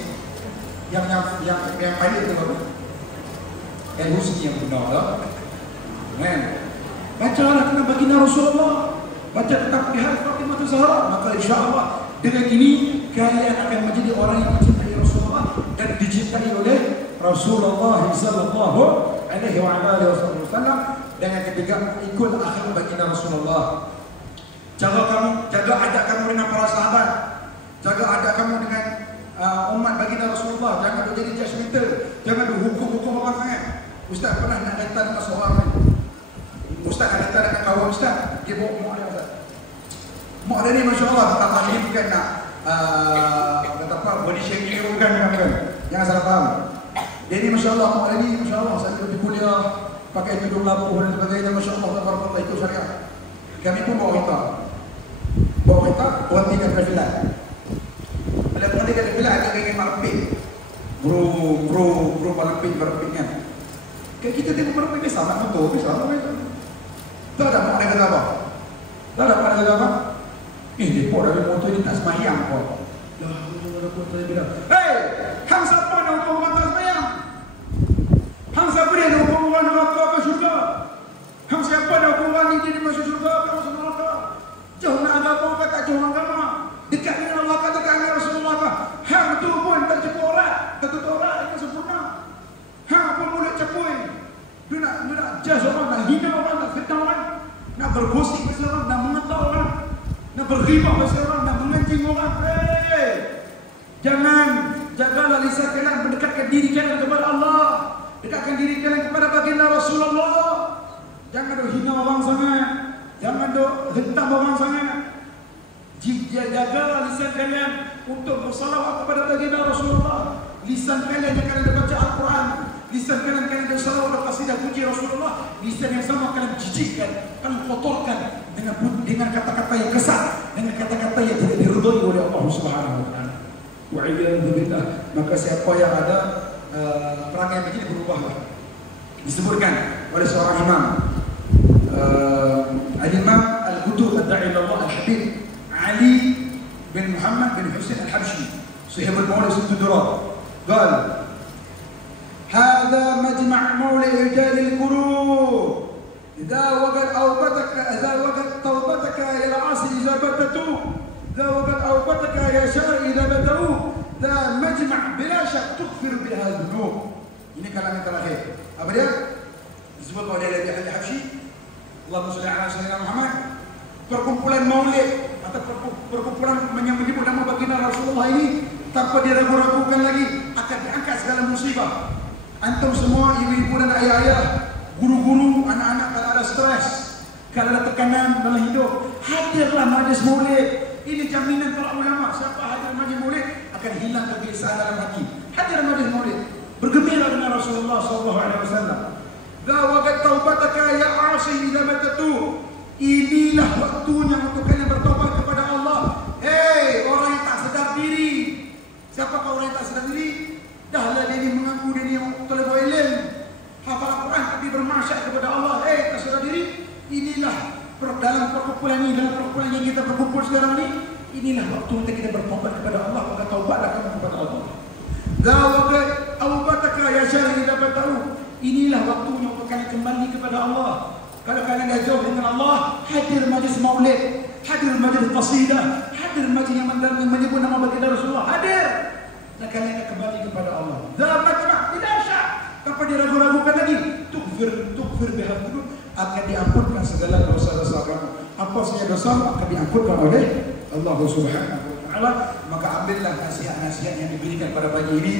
Yang pilot tu apa? Ruski yang benar lah. Bacalah tentang baginda Rasulullah, baca tentang pihak Fatimah Zahra, maka insya-Allah dengan ini kalian akan menjadi orang yang mencintai Rasulullah dan dicintai oleh Rasulullah sallallahu alaihi wasallam. Dengan ketiga, ikut akhlak baginda Rasulullah. Jaga adab kamu dengan para sahabat, jaga adab kamu dengan umat baginda Rasulullah. Jangan jadi judgmental, jangan hukum-hukum orang sangat. Ustaz pernah nak datang dengan seorang ni. Ustaz nak datang dengan kawan Ustaz, dia bawa mak dia Ustaz. Mak dia ni masya-Allah pertama ni bukan nak kata apa body shaming, bukan. Jangan salah faham. Dia ni masya-Allah, mak dia ni masya-Allah sambil pergi kuliah, pakai tudung labuh dan sebagainya, masya-Allah tabarakallah, ikut syariat. Kami pun bawa kereta berhentikan traffic. Bila berhentikan traffic ada ingin marpit. Bro marpit kan. Kayak kita tengok marpit biasa, nak motor biasa lah itu. Tak ada mak dia kata apa? Tak ada mak dia kata apa? Depot dari motor ni tak semayang kok. Hei, hang siapa nak hukum orang tak semayang? Hang siapa dia nak hukum orang neraka ke syurga? Hang siapa nak hukum orang ni jadi masuk syurga ke masuk neraka? Jauh nak agama ke tak jauh agama? Dekat dengan Allah ke dekat dengan Rasulullah ke? Hang tu pun tak cukup orang, tak orang yang sempurna. Hang pun mulut capui. Dia nak judge orang, nak hina orang, nak fitnah orang, nak bergosip pasal orang, nak mengetah orang, nak berghibah pasal orang, nak mengancing orang. Jangan, jagalah lisan kalian, mendekatkan diri kalian kepada Allah, dekatkan diri kalian kepada baginda Rasulullah. Jangan dok hina orang sangat, jangan dok hentam orang sangat. Jagalah lisan kalian untuk bersalawat kepada baginda Rasulullah. Lisan kalian yang kalian baca Al-Quran, lisan kalian bersalawat dan qasidah puji Rasulullah. Lisan yang sama kalian jijikkan, kalian kotorkan dengan kata-kata yang kesat, dengan kata-kata yang tidak diridhai oleh Allah Subhanahu wa taala. Wa'iyadu billah. Maka siapa yang ada perangai macam ini berubahlah. Disebutkan oleh seorang imam, Al-Imam Al-Qutub Ad-Da'i Allah Al-Habib Ali bin Muhammad bin Husain Al-Habshi, Sahib al-Mawlid Sittudurat, قال هذا مجمع مولى رجال القلوب إذا وقت توبتك يا العاصي إجابته إذا وقت أوبتك يا شر إذا بدأوا ذا مجمع بلا شك تغفر بها الذنوب. Ini kalam yang terakhir. Apa dia? Disebut oleh Ali Habsyi, Allahumma shalli ala sayyidina Muhammad. Perkumpulan maulid atau perkumpulan yang menyebut nama baginda Rasulullah ini tanpa diragu-ragukan lagi akan diangkat segala musibah. Antum semua ibu-ibu dan ayah-ayah, guru-guru, anak-anak kalau ada stres, kalau ada tekanan dalam hidup, hadirlah majlis maulid. Ini jaminan para ulama. Siapa hadir majlis maulid akan hilang kegelisahan dalam hati. Hadir majlis maulid, bergembira dengan Rasulullah SAW. Gawagat taubataka ya asi idza batatu. Inilah waktunya untuk kalian bertobat kepada Allah. Hei orang yang tak sedar diri. Siapakah orang yang tak sedar diri? Dahlah dia ini mengaku dia yang talibul ilm, hafal Al-Quran tapi bermaksiat kepada Allah. Hei tak sedar diri. Inilah dalam perkumpulan ini, dalam perkumpulan yang kita berkumpul sekarang ini, inilah waktu untuk kita bertobat kepada Allah. Maka taubatlah kamu kepada Allah. Gawagat taubataka ya syahid dapat tahu. Inilah waktunya untuk kalian kembali kepada Allah. Kalau kalian dah jauh dengan Allah, hadir majlis maulid, hadir majlis qasidah, hadir majlis yang menyebut nama baginda Rasulullah, hadir. Dan kalian akan kembali kepada Allah. Zamajma' tidak syak, tanpa diragu-ragukan lagi. Tukfir bihadud, akan diampunkan segala dosa-dosa kamu. Apa saja dosa akan diampunkan oleh Allah Subhanahu wa taala. Maka ambillah nasihat-nasihat yang diberikan pada pagi ini.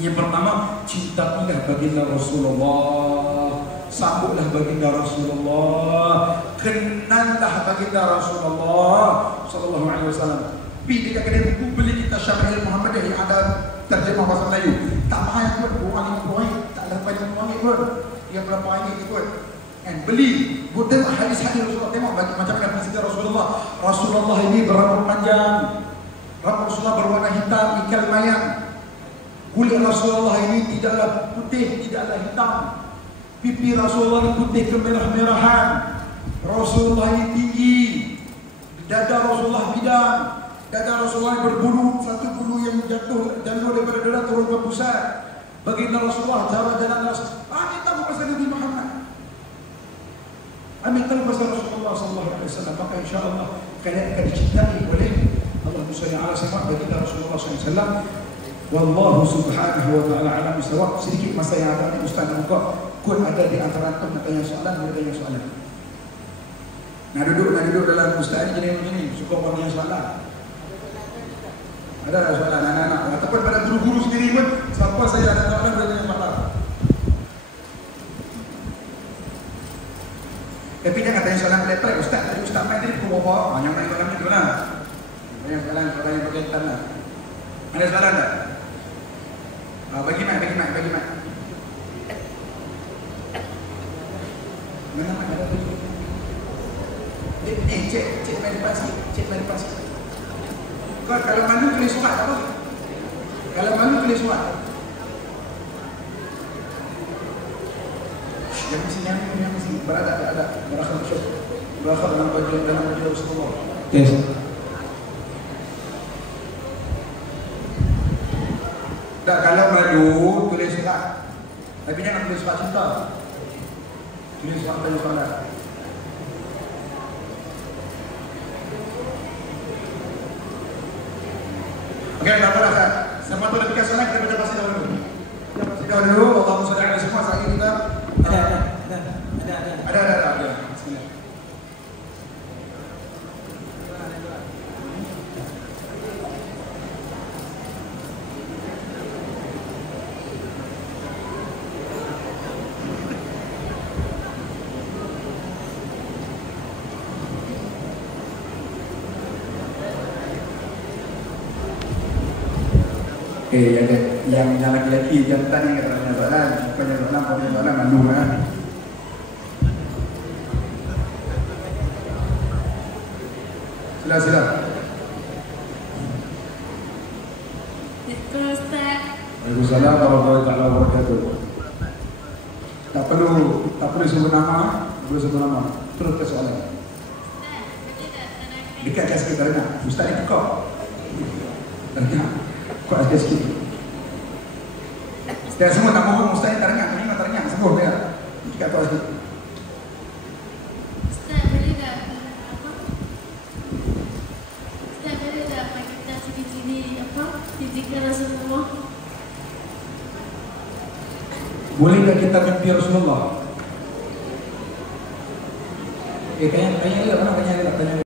Yang pertama, cintailah baginda Rasulullah, sambutlah baginda Rasulullah, kenallah baginda Rasulullah sallallahu alaihi wasallam. Pergi dekat kedai buku, beli kitab Syama'il Muhammadiyah yang ada terjemah bahasa Melayu. Tak mahal pun, RM50, tak lepas RM50 pun. Yang berapa ini ikut. And beli, tengok hadis-hadis Rasulullah, tengok macam mana prinsip Rasulullah. Rasulullah ini berambut panjang, rambut Rasulullah berwarna hitam, ikal mayang. Kulit Rasulullah ini tidaklah putih, tidaklah hitam. Pipi Rasulullah ini putih kemerah-merahan. Rasulullah ini tinggi. Dada Rasulullah bidang. Dada Rasulullah berbulu, satu bulu yang jatuh daripada dada turun ke pusat. Baginda Rasulullah, cara jalan Rasulullah. Ambil tahu pasal Nabi Muhammad. Ambil tahu pasal Rasulullah SAW. Maka insyaAllah kalian akan dicintai oleh Allah SWT baginda Rasulullah SAW. Wallahu subhanahu wa ta'ala alam bisawab. Sedikit masa yang ada ni Ustaz nak buka. Kun ada di antara antum nak tanya soalan, boleh tanya soalan. Nak duduk dalam Ustaz ni jadi macam ni. Suka orang tanya soalan. Ada soalan anak-anak. Ataupun pada guru-guru sendiri pun, siapa saya ada soalan boleh tanya soalan. Tapi jangan tanya soalan pelik-pelik. Ustaz tadi Ustaz main tadi pukul berapa? Yang main soalan ni mana? Banyak soalan yang berkaitan lah. Ada soalan tak? Bagi mic. Mana ada tu? Cik main depan sikit. Kalau malu tulis surat apa? Kalau malu tulis surat. Yang mesti berada ada. Berakhir dalam baju Rasulullah. Yes. Tak, kalau malu tulis surat. Tapi jangan tulis surat cinta. Tulis surat tanya soalan. Okey, tak apalah Ustaz. Semua tu dah fikir soalan, kita baca qasidah dulu. Allahumma shalli ala semua saat ini kita ada. Bismillah. Yang laki-laki jantan yang kata soalan, bukannya soalan malu kan. Sila. Ustaz. Waalaikumsalam warahmatullahi wabarakatuh. Tak perlu sebut nama, terus ke soalan. Dekat ke sikit terdengar. Ustaz ni kau. Terdengar. Kau ada sikit. Dan semua tak mahu Ustaz ni terdengar. Ini terdengar semua dia. Dekat kau sikit. Ustaz boleh tak Ustaz boleh tak kita sini fizikan Rasulullah? Bolehkah kita mimpi Rasulullah? Tanya dia.